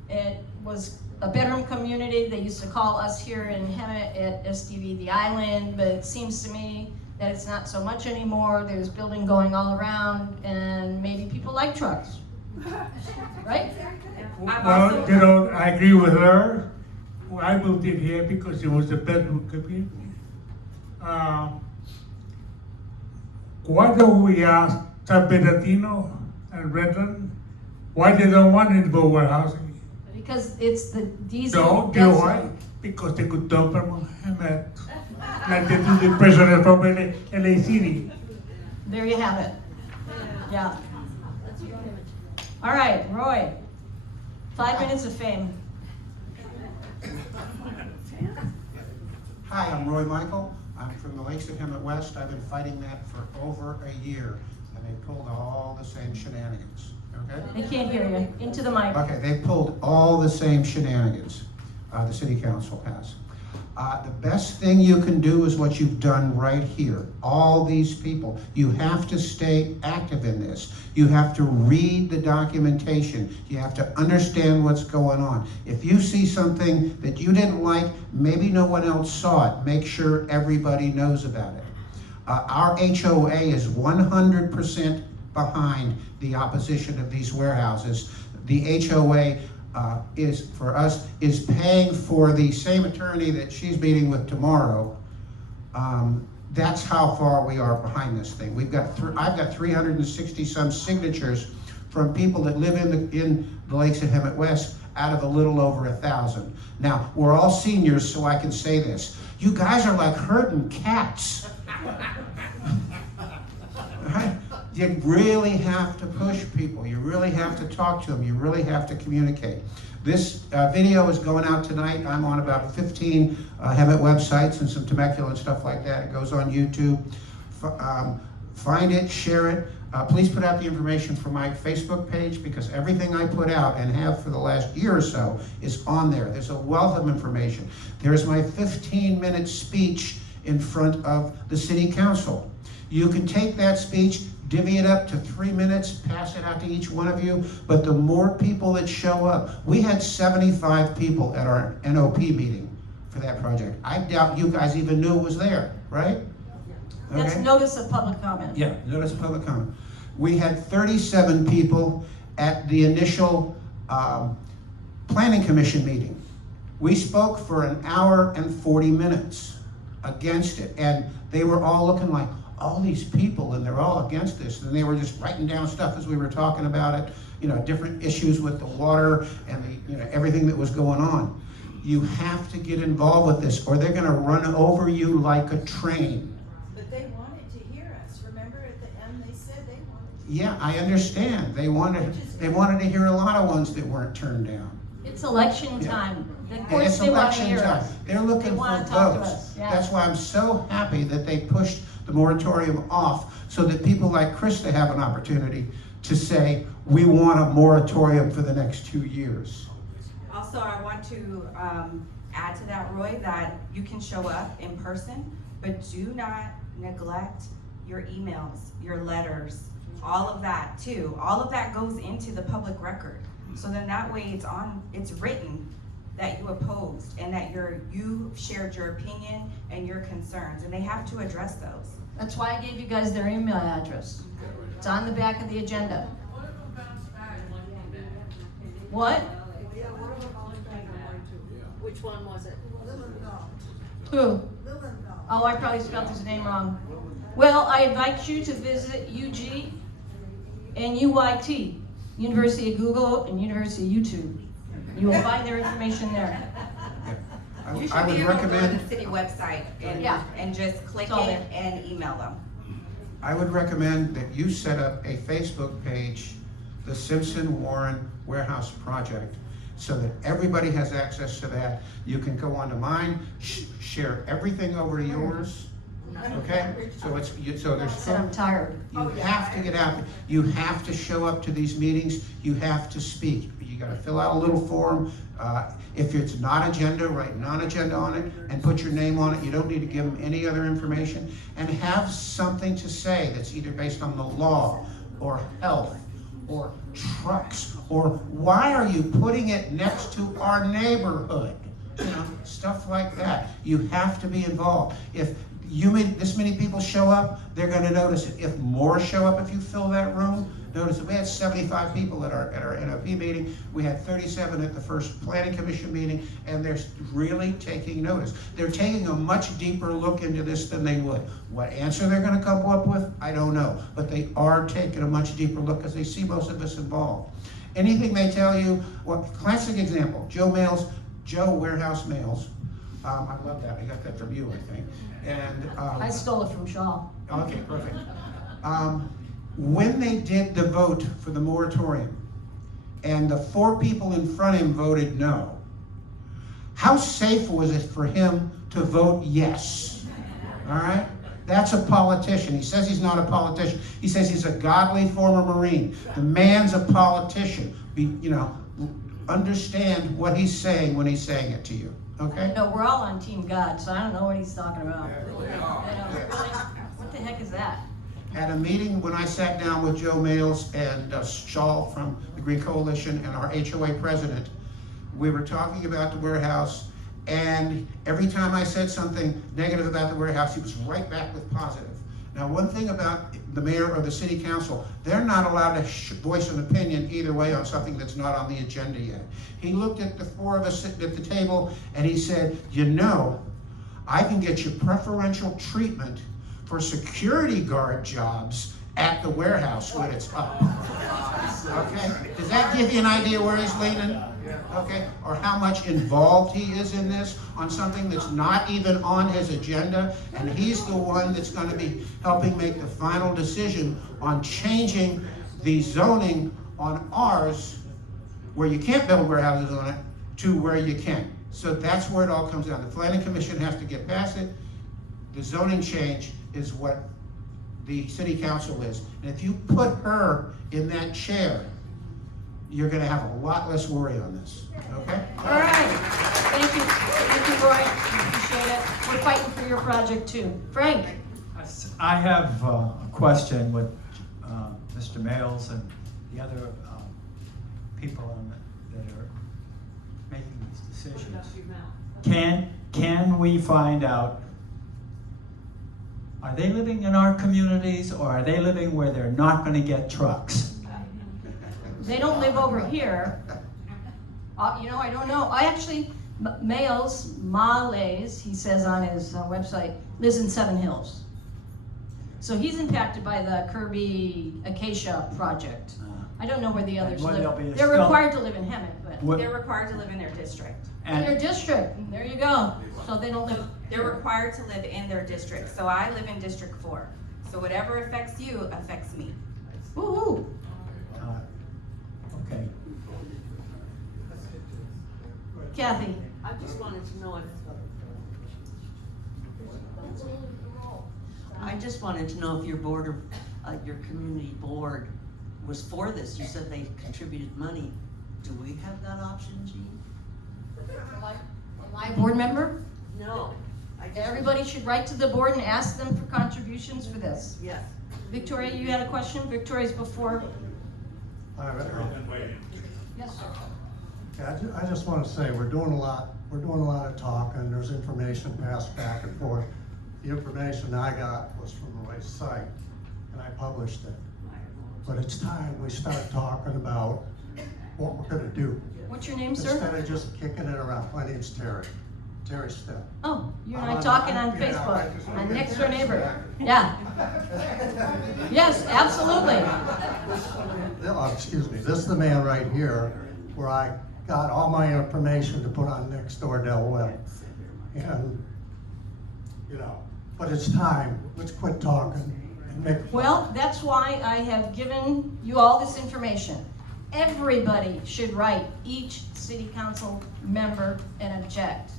It was a bedroom community. They used to call us here in Hemet at SDV the Island, but it seems to me that it's not so much anymore. There's building going all around, and maybe people like trucks. Right? Well, you know, I agree with her. I moved in here because it was a bedroom community. Why don't we ask San Bernardino and Redland why they don't want any more warehousing? Because it's the diesel. No, you know why? Because they could dump them on Hemet, like they do the president from LA City. There you have it. Yeah. All right, Roy. 5 minutes of fame. Hi, I'm Roy Michael. I'm from the Lakes of Hemet West. I've been fighting that for over a year, and they pulled all the same shenanigans, okay? They can't hear you. Into the mic. Okay, they pulled all the same shenanigans, the city council has. The best thing you can do is what you've done right here. All these people, you have to stay active in this. You have to read the documentation. You have to understand what's going on. If you see something that you didn't like, maybe no one else saw it, make sure everybody knows about it. Our HOA is 100% behind the opposition of these warehouses. The HOA is, for us, is paying for the same attorney that she's meeting with tomorrow. That's how far we are behind this thing. I've got 360 some signatures from people that live in the Lakes of Hemet West out of a little over 1,000. Now, we're all seniors, so I can say this. You guys are like herding cats. Right? You really have to push people. You really have to talk to them. You really have to communicate. This video is going out tonight. I'm on about 15 Hemet websites and some Temecula and stuff like that. It goes on YouTube. Find it, share it. Please put out the information for my Facebook page, because everything I put out and have for the last year or so is on there. There's a wealth of information. There's my 15-minute speech in front of the city council. You can take that speech, divvy it up to 3 minutes, pass it out to each one of you, but the more people that show up, we had 75 people at our NOP meeting for that project. I doubt you guys even knew it was there, right? That's notice of public comment. Yeah, notice of public comment. We had 37 people at the initial planning commission meeting. We spoke for 1 hour and 40 minutes against it, and they were all looking like, all these people, and they're all against this, and they were just writing down stuff as we were talking about it, you know, different issues with the water and the, you know, everything that was going on. You have to get involved with this, or they're going to run over you like a train. But they wanted to hear us. Remember at the end they said they wanted to. Yeah, I understand. They wanted to hear a lot of ones that weren't turned down. It's election time. Of course It's they want to election hear time. us. They're looking They for want to talk to votes. us. Yeah. That's why I'm so happy that they pushed the moratorium off, so that people like Krista have an opportunity to say, we want a moratorium for the next 2 years. Also, I want to add to that, Roy, that you can show up in person, but do not neglect your emails, your letters, all of that too. All of that goes into the public record. So then that way it's written that you opposed and that you shared your opinion and your concerns, and they have to address those. That's why I gave you guys their email address. It's on the back of the agenda. What? Which one was it? Who? Oh, I probably spelled his name wrong. Well, I invite you to visit UG and UYT, University of Google and University of YouTube. You will find their information there. You I should would be able to go to recommend, the city website Yeah. and just click It's all it and email them. I would recommend that you set up a Facebook page, the Simpson Warren Warehouse Project, so that everybody has access to that. You can go onto mine, share everything over to yours, okay? So there's. I said I'm tired. You have to get out there. You have to show up to these meetings. You have to speak. You gotta fill out a little form. If it's not agenda, write non-agenda on it and put your name on it. You don't need to give them any other information. And have something to say that's either based on the law or health or trucks or why are you putting it next to our neighborhood? You know, stuff like that. You have to be involved. If this many people show up, they're going to notice it. If more show up, if you fill that room, notice it. We had 75 people at our NOP meeting. We had 37 at the first Planning Commission meeting, and they're really taking notice. They're taking a much deeper look into this than they would. What answer they're going to come up with, I don't know. But they are taking a much deeper look because they see most of us involved. Anything they tell you, classic example, Joe Warehouse Mails. I love that. I got that from you, I think. And I stole it from Shaw. okay, perfect. When they did the vote for the moratorium, and the 4 people in front of him voted no, how safe was it for him to vote yes? All right? That's a politician. He says he's not a politician. He says he's a godly former Marine. The man's a politician. Understand what he's saying when he's saying it to you. Okay? No, we're all on Team God, so I don't know what he's talking about. What the heck is that? At a meeting when I sat down with Joe Mails and Shaw from the Green Coalition and our HOA president, we were talking about the warehouse, and every time I said something negative about the warehouse, he was right back with positive. Now, one thing about the mayor or the city council, they're not allowed to voice an opinion either way on something that's not on the agenda yet. He looked at the 4 of us sitting at the table and he said, I can get you preferential treatment for security guard jobs at the warehouse when it's up. Okay? Does that give you an idea where he's leaning? Okay? Or how much involved he is in this on something that's not even on his agenda, and he's the one that's going to be helping make the final decision on changing the zoning on ours, where you can't build warehouses on it, to where you can. So that's where it all comes down. The Planning Commission has to get past it. The zoning change is what the city council is. And if you put her in that chair, you're going to have a lot less worry on this. Okay? All right. Thank you. Thank you, Roy. Appreciate it. We're fighting for your project too. Frank. I have a question with Mr. Mails and the other people that are making these decisions. Can we find out, are they living in our communities or are they living where they're not going to get trucks? They don't live over here. I don't know. I actually, Males, he says on his website, lives in Seven Hills. So he's impacted by the Kirby Acacia project. I don't know where the others live. They're required to live in Hemet, but They're required to live in their district. in their district. There you go. So they don't live. They're required to live in their district. So I live in District 4. So whatever affects you affects me. Woo-hoo. Okay. Kathy. I just wanted to know if. I just wanted to know if your your community board was for this. You said they contributed money. Do we have that option, Jean? Am I a board member? No. Everybody should write to the board and ask them for contributions for this. Yes. Victoria, you had a question? Victoria's before. Yes, sir. Yeah, I just want to say we're doing a lot of talking. There's information passed back and forth. The information I got was from Roy's site, and I published it. But it's time we start talking about what we're going to do. What's your name, sir? Instead of just kicking it around. My name's Terry. Terry Step. Oh, you and I talking on Facebook, my next door neighbor. Yeah. Yes, absolutely. Excuse me. This is the man right here where I got all my information to put on Nextdoor Del Webb. And, you know, but it's time, let's quit talking and make. Well, that's why I have given you all this information. Everybody should write each city council member and object.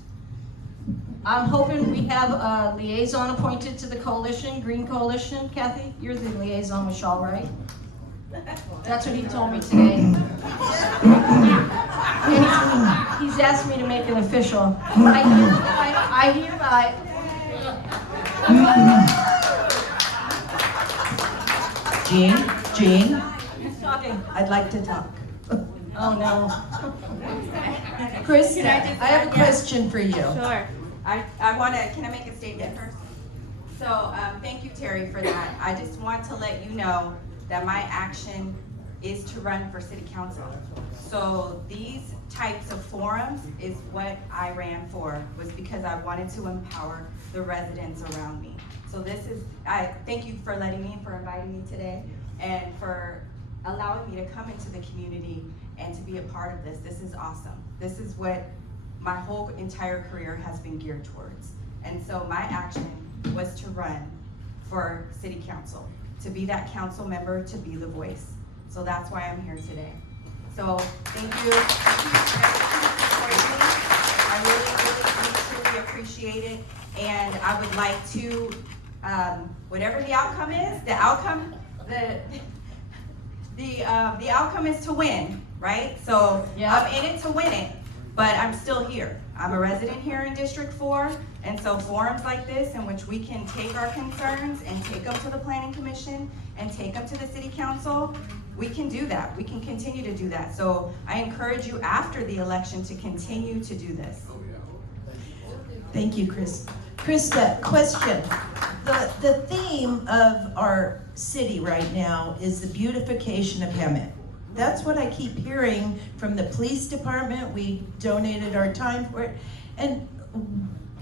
I'm hoping we have a liaison appointed to the coalition, Green Coalition. Kathy, you're the liaison with Shaw, right? That's what he told me today. And he's asked me to make it official. I hereby. Jean, Who's talking? I'd like to talk. Oh, no. Krista, Can I just I have a add, yeah. question for you. Sure. I want to, can I make a statement first? So, thank you, Terry, for that. I just want to let you know that my action is to run for city council. So these types of forums is what I ran for, was because I wanted to empower the residents around me. So this is, I thank you for letting me, for inviting me today, and for allowing me to come into the community and to be a part of this. This is awesome. This is what my whole entire career has been geared towards. And so my action was to run for city council, to be that council member, to be the voice. So that's why I'm here today. So thank you. I really, truly appreciate it. And I would like to, whatever the outcome is, the outcome is to win, right? So Yeah. I'm in it to win it, but I'm still here. I'm a resident here in District 4, and so forums like this in which we can take our concerns and take them to the Planning Commission and take them to the City Council, we can do that. We can continue to do that. So I encourage you after the election to continue to do this. Thank you, Chris. Krista, question. The theme of our city right now is the beautification of Hemet. That's what I keep hearing from the police department. We donated our time for it. And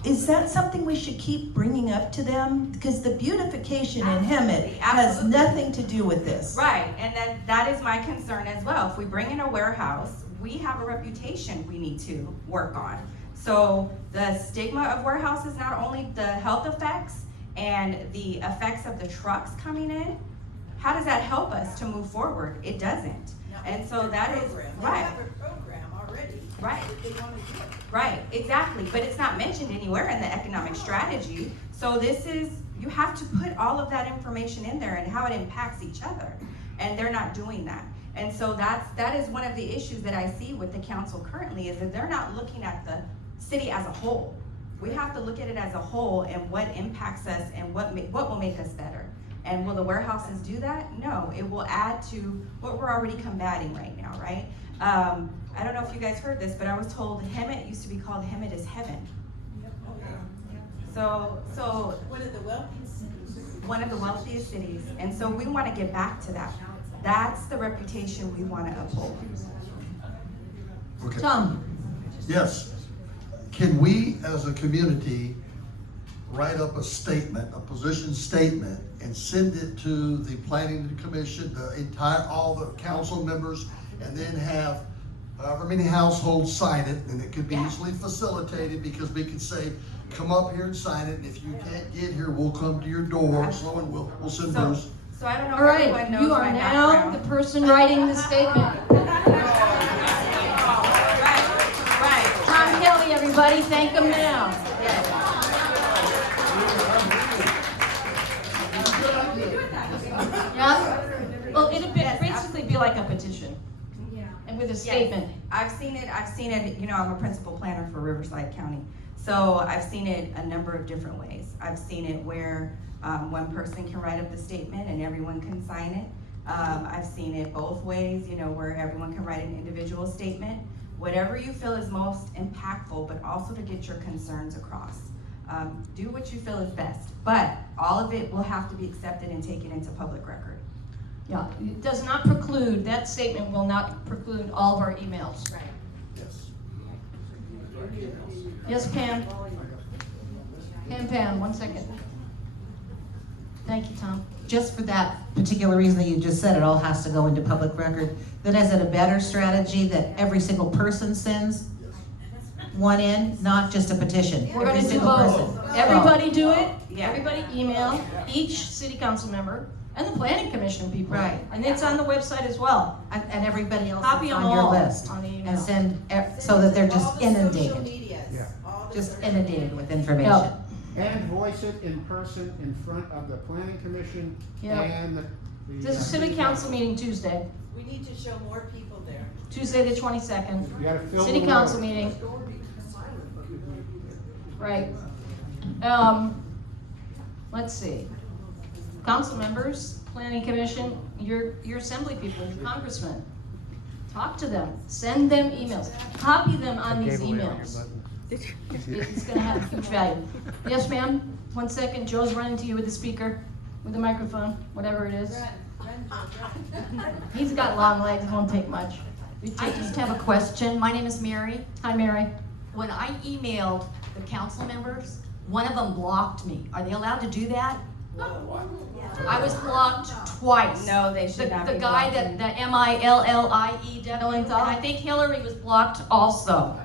is that something we should keep bringing up to them? Because the beautification in Hemet has Absolutely. nothing to do with this. Right, and that is my concern as well. If we bring in a warehouse, we have a reputation we need to work on. So the stigma of warehouses, not only the health effects and the effects of the trucks coming in, how does that help us to move forward? It doesn't. And so that is, They right, have a program already. right. If they want to do it. Right, exactly, but it's not mentioned anywhere in the economic strategy. So this is, you have to put all of that information in there and how it impacts each other. And they're not doing that. And so that is one of the issues that I see with the council currently, is that they're not looking at the city as a whole. We have to look at it as a whole and what impacts us and what will make us better. And will the warehouses do that? No, it will add to what we're already combating right now, right? I don't know if you guys heard this, but I was told Hemet used to be called Hemet is Heaven. So One of the wealthiest cities. one of the wealthiest cities, and so we want to get back to that. That's the reputation we want to uphold. Okay. Tom. Yes. Can we, as a community, write up a statement, a position statement, and send it to the planning commission, all the council members, and then have however many households sign it, and it could be easily facilitated, because we could say, come up here and sign it, and if you can't get here, we'll come to your door, so, and we'll send Bruce. So I don't know All if everyone right, knows you are my now background. the person writing the statement. Right. Tom Kelly, everybody, thank him now. Yeah? Well, it'd basically be like a petition. And with a statement. Yes. I've seen it, you know, I'm a principal planner for Riverside County. So I've seen it a number of different ways. I've seen it where one person can write up the statement and everyone can sign it. I've seen it both ways, you know, where everyone can write an individual statement. Whatever you feel is most impactful, but also to get your concerns across. Do what you feel is best, but all of it will have to be accepted and taken into public record. Yeah, it does not preclude, that statement will not preclude all of our emails. Right. Yes. Yes, Pam? Pam, 1 second. Thank you, Tom. just for that particular reason that you just said, it all has to go into public record, then is it a better strategy that every single person sends one in, not just a petition? We're Every gonna do single both. person. Everybody do it, Yeah. everybody email each city council member and the planning commission people. Right. And it's on the website as well. And everybody else Copy that's them on your all list. on the email. And send, so that they're All just the social inundated, medias, Yeah. all the just social inundated medias. with information. And voice it in person in front of the planning commission Yeah. and the. This is city council meeting Tuesday, We need to show more people there. Tuesday the 22nd. You gotta fill City the council room. meeting. Right. Let's see. Council members, planning commission, your assembly people, your congressmen. Talk to them, send them emails, copy them on these emails. It's gonna have huge value. Yes, ma'am? 1 second, Joe's running to you with the speaker, with the microphone, whatever it is. He's got long legs, it won't take much. I just have a question. My name is Mary. Hi, Mary. When I emailed the council members, one of them blocked me. Are they allowed to do that? I was blocked twice. No, they should not The be guy blocking. that, the MILLIE, and I think Hillary was blocked also.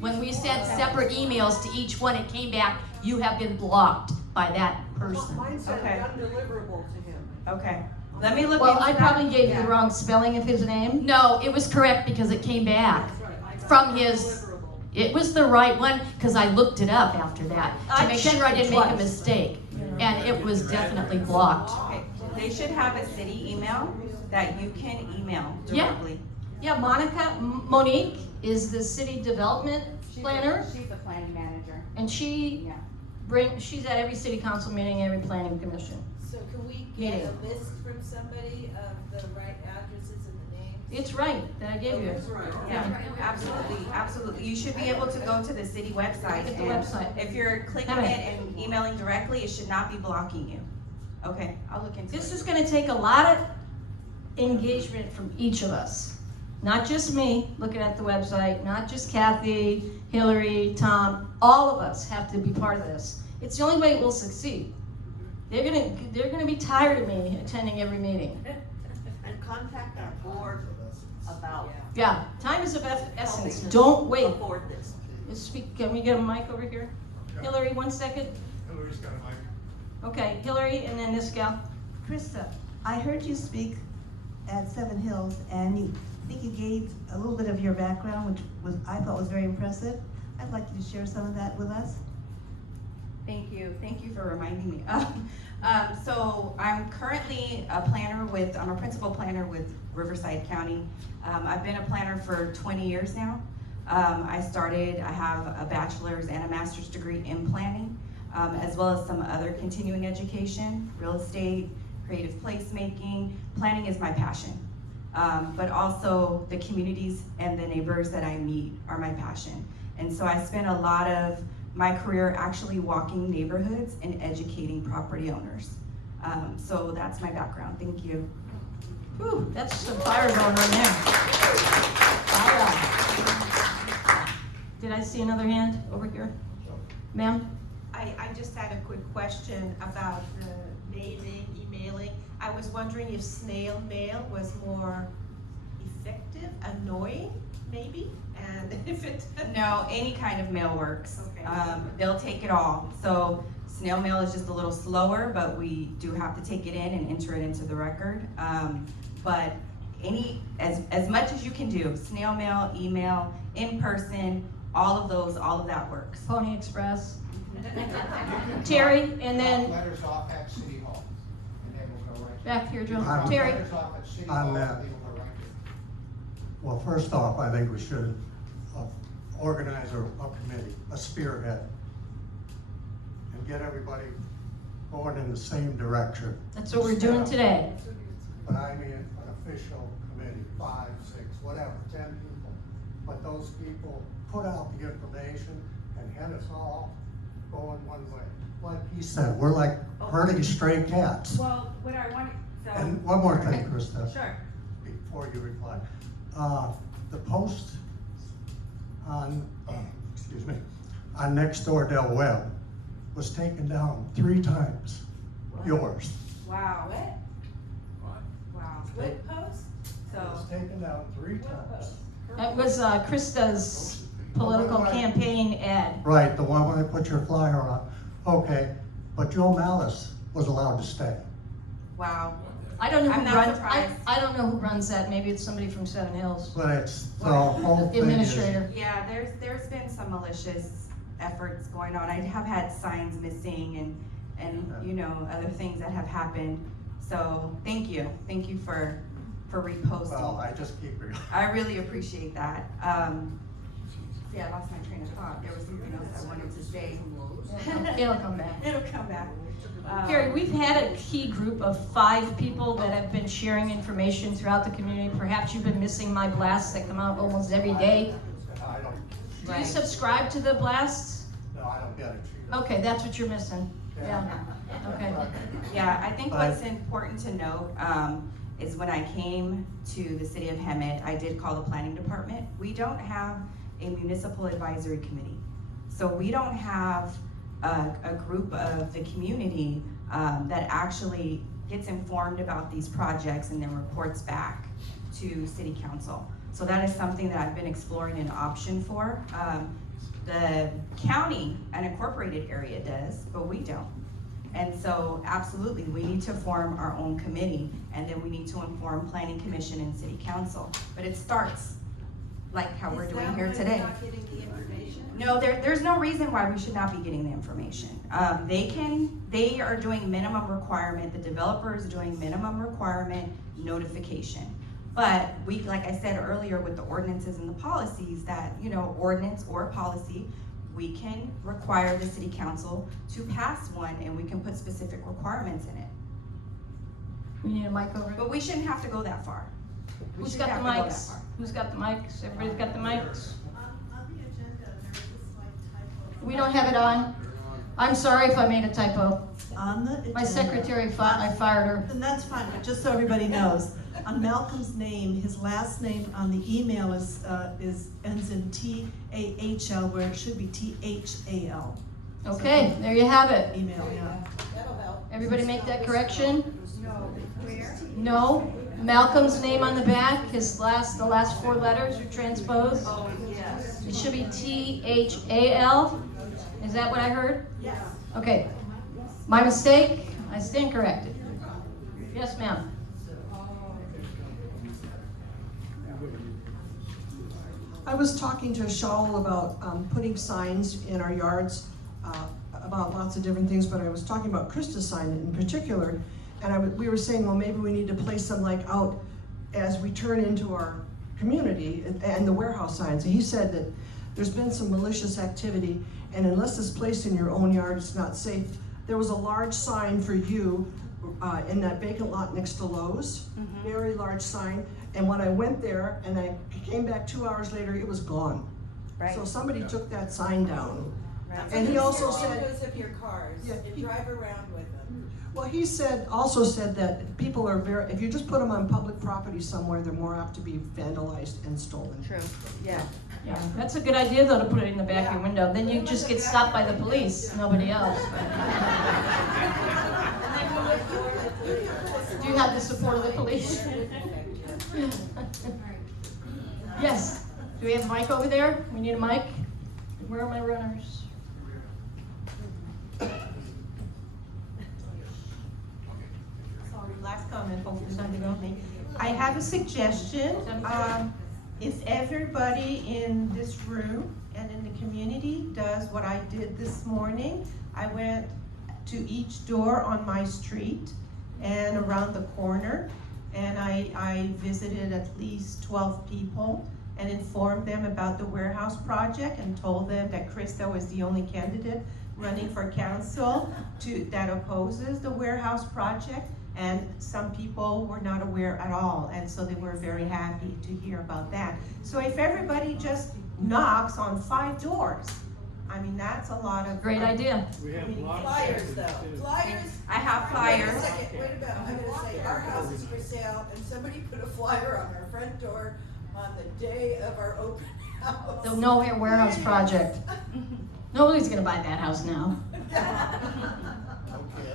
When we sent separate emails to each one, it came back, you have been blocked by that person. Mine said Okay. undeliverable to him. Okay, let me look Well, into I that. probably gave you the wrong spelling of his name. No, it was correct because it came back from his, it was the right one, because I looked it up after that to I make sure I checked it didn't make a twice. mistake. And it was definitely blocked. Okay, they should have a city email that you can email Yeah. directly. Yeah, Monique is the city development planner, She's the planning manager. and she's at every city council meeting, every planning commission. So can we get a list from somebody of the right addresses and the names? It's right, that I gave you. Yeah, absolutely, absolutely. You should be able to go to the city website. Look at the and website. If you're clicking Come it in. and emailing directly, it should not be blocking you. Okay, I'll look into it. This is gonna take a lot of engagement from each of us. Not just me looking at the website, not just Kathy, Hillary, Tom, all of us have to be part of this. It's the only way we'll succeed. They're gonna be tired of me attending every meeting. And contact our board about. Yeah, time is of essence, don't wait. Afford this. Let's speak, can we get a mic over here? Hillary, 1 second. Hillary's got a mic. Okay, Hillary, and then this gal. Krista, I heard you speak at Seven Hills, and I think you gave a little bit of your background, which I thought was very impressive. I'd like you to share some of that with us. Thank you for reminding me. So I'm currently a planner I'm a principal planner with Riverside County. I've been a planner for 20 years now. I have a bachelor's and a master's degree in planning, as well as some other continuing education, real estate, creative placemaking. Planning is my passion. But also the communities and the neighbors that I meet are my passion. And so I spent a lot of my career actually walking neighborhoods and educating property owners. So that's my background. Thank you. Whew, that's some fire going on there. Fire. Did I see another hand over here? Ma'am? I just had a quick question about the mailing, emailing. I was wondering if snail mail was more effective, annoying, maybe? And if it... No, any kind of mail works. Okay. They'll take it all. So snail mail is just a little slower, but we do have to take it in and enter it into the record. But as much as you can do, snail mail, email, in person, all of that works. Pony Express. Terry, and then Letters off at City Hall, and they will go right. back here, Joe. On- Terry. Letters off at City On Hall, that. they will go right there. Well, first off, I think we should organize a committee, a spearhead, and get everybody going in the same direction. That's what we're doing today. But I mean, an official committee, 5, 6, whatever, 10 people. But those people put out the information and had us all going one way. Like he said, we're like herding stray cats. Well, what I wanted, And one more thing, Krista. Sure. Before you reply. The post on, on Nextdoor Del Webb was taken down 3 times. Yours. Wow. What? Wow. What post? It was So, taken down 3 times. That was Krista's political campaign ad. Right, the one when they put your flyer on. Okay, but Joe Malice was allowed to stay. wow. I don't know I'm who not runs, surprised. I don't know who runs that, maybe it's somebody from Seven Hills. But it's, the whole thing is. Administrator. Yeah, there's been some malicious efforts going on. I have had signs missing and you know, other things that have happened. So thank you for reposting. Well, I just keep it. I really appreciate that. See, I lost my train of thought. There was something else I wanted to say. It'll come back. It'll come back. Carrie, we've had a key group of 5 people that have been sharing information throughout the community. Perhaps you've been missing my blasts that come out almost every day. I don't, Do you subscribe to the blasts? no, I don't get it. Okay, that's what you're missing. Yeah, okay. Yeah, I think what's important to note is when I came to the city of Hemet, I did call the planning department. We don't have a municipal advisory committee. So we don't have a group of the community that actually gets informed about these projects and then reports back to city council. So that is something that I've been exploring an option for. The county, an incorporated area does, but we don't. And so absolutely, we need to form our own committee, and then we need to inform planning commission and city council. But it starts like how we're doing here today. Not getting the information? No, there's no reason why we should not be getting the information. They are doing minimum requirement, the developer is doing minimum requirement notification. But we, like I said earlier with the ordinances and the policies that, you know, ordinance or policy, we can require the city council to pass one and we can put specific requirements in it. We need a mic over. But we shouldn't have to go that far. We Who's shouldn't got the have to go that mics? far. Who's got the mics? Everybody's got the mics? On the agenda, there was a slight typo. We don't have it on. I'm sorry if I made a typo. On the agenda. My secretary, I fired her. And that's fine, but just so everybody knows, on Malcolm's name, his last name on the email ends in T-A-H-L, where it should be T-H-A-L. Okay, there you have it. Email, yeah. That'll help. Everybody make that correction? No, where? No. Malcolm's name on the back, the last 4 letters are transposed. Oh, yes. It should be T-H-A-L. Is that what I heard? Yes. Okay. My mistake. I stand corrected. Yes, ma'am. I was talking to Shaul about putting signs in our yards about lots of different things, but I was talking about Krista's sign in particular, and we were saying, well, maybe we need to place them like out as we turn into our community and the warehouse signs. And he said that there's been some malicious activity, and unless it's placed in your own yard, it's not safe. There was a large sign for you in that vacant lot next to Lowe's, very large sign. And when I went there and I came back 2 hours later, it was gone. Right. So somebody took that sign down. Right. And he also Your said, windows of your cars Yeah, and he- drive around with them. well, he also said that people are if you just put them on public property somewhere, they're more apt to be vandalized and stolen. True, yeah. Yeah, that's a good idea though, to put it in the back of your window. Then you just get stopped by the police, nobody else. Do you have the support of the police? Yes. Do we have a mic over there? We need a mic. Where are my runners? Sorry, last comment, hopefully somebody will me. I have a suggestion. If everybody in this room and in the community does what I did this morning, I went to each door on my street and around the corner, and I visited at least 12 people and informed them about the warehouse project and told them that Krista was the only candidate running for council that opposes the warehouse project. And some people were not aware at all, and so they were very happy to hear about that. So if everybody just knocks on 5 doors, I mean, that's a lot of. Great idea. We have flyers though. Flyers. I have flyers. Wait a second, wait a minute. I'm gonna say, our house is for sale, and somebody put a flyer on our front door on the day of our open house. The No Warehouse Project. Nobody's gonna buy that house now. Okay, I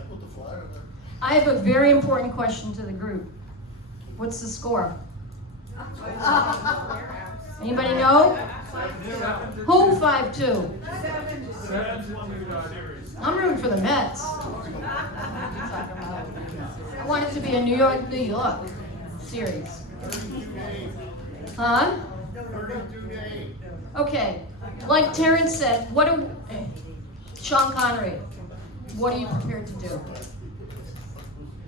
put the flyer there. I have a very important question to the group. What's the score? Anybody know? Who 5-2? I'm rooting for the Mets. I want it to be a New York series. Huh? Okay, like Terrence said, Sean Connery, what are you prepared to do?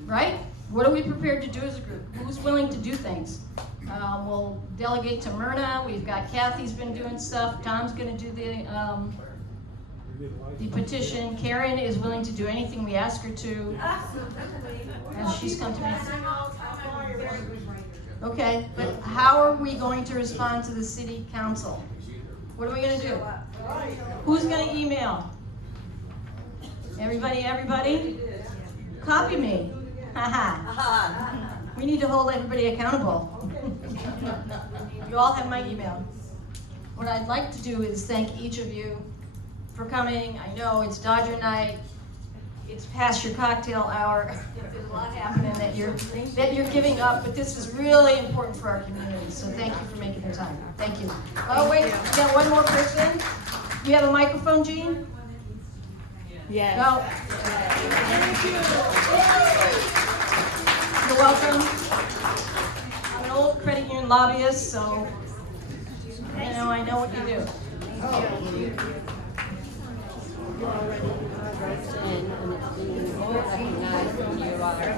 Right? What are we prepared to do as a group? Who's willing to do things? We'll delegate to Myrna. We've got Kathy's been doing stuff. Tom's gonna do the petition. Karen is willing to do anything we ask her to. And she's come to me. Okay, but how are we going to respond to the city council? What are we gonna do? Who's gonna email? Everybody? Copy me. Haha. We need to hold everybody accountable. You all have my email. What I'd like to do is thank each of you for coming. I know it's Dodger night. It's past your cocktail hour. There's a lot happening that you're giving up, but this is really important for our community. So thank you for making the time. Thank you. Oh wait, we got one more person. You have a microphone, Jean? Yes. No. You're welcome. I'm an old credit union lobbyist, so I know what you do. You're already addressed in, and it's being recognized, and you are.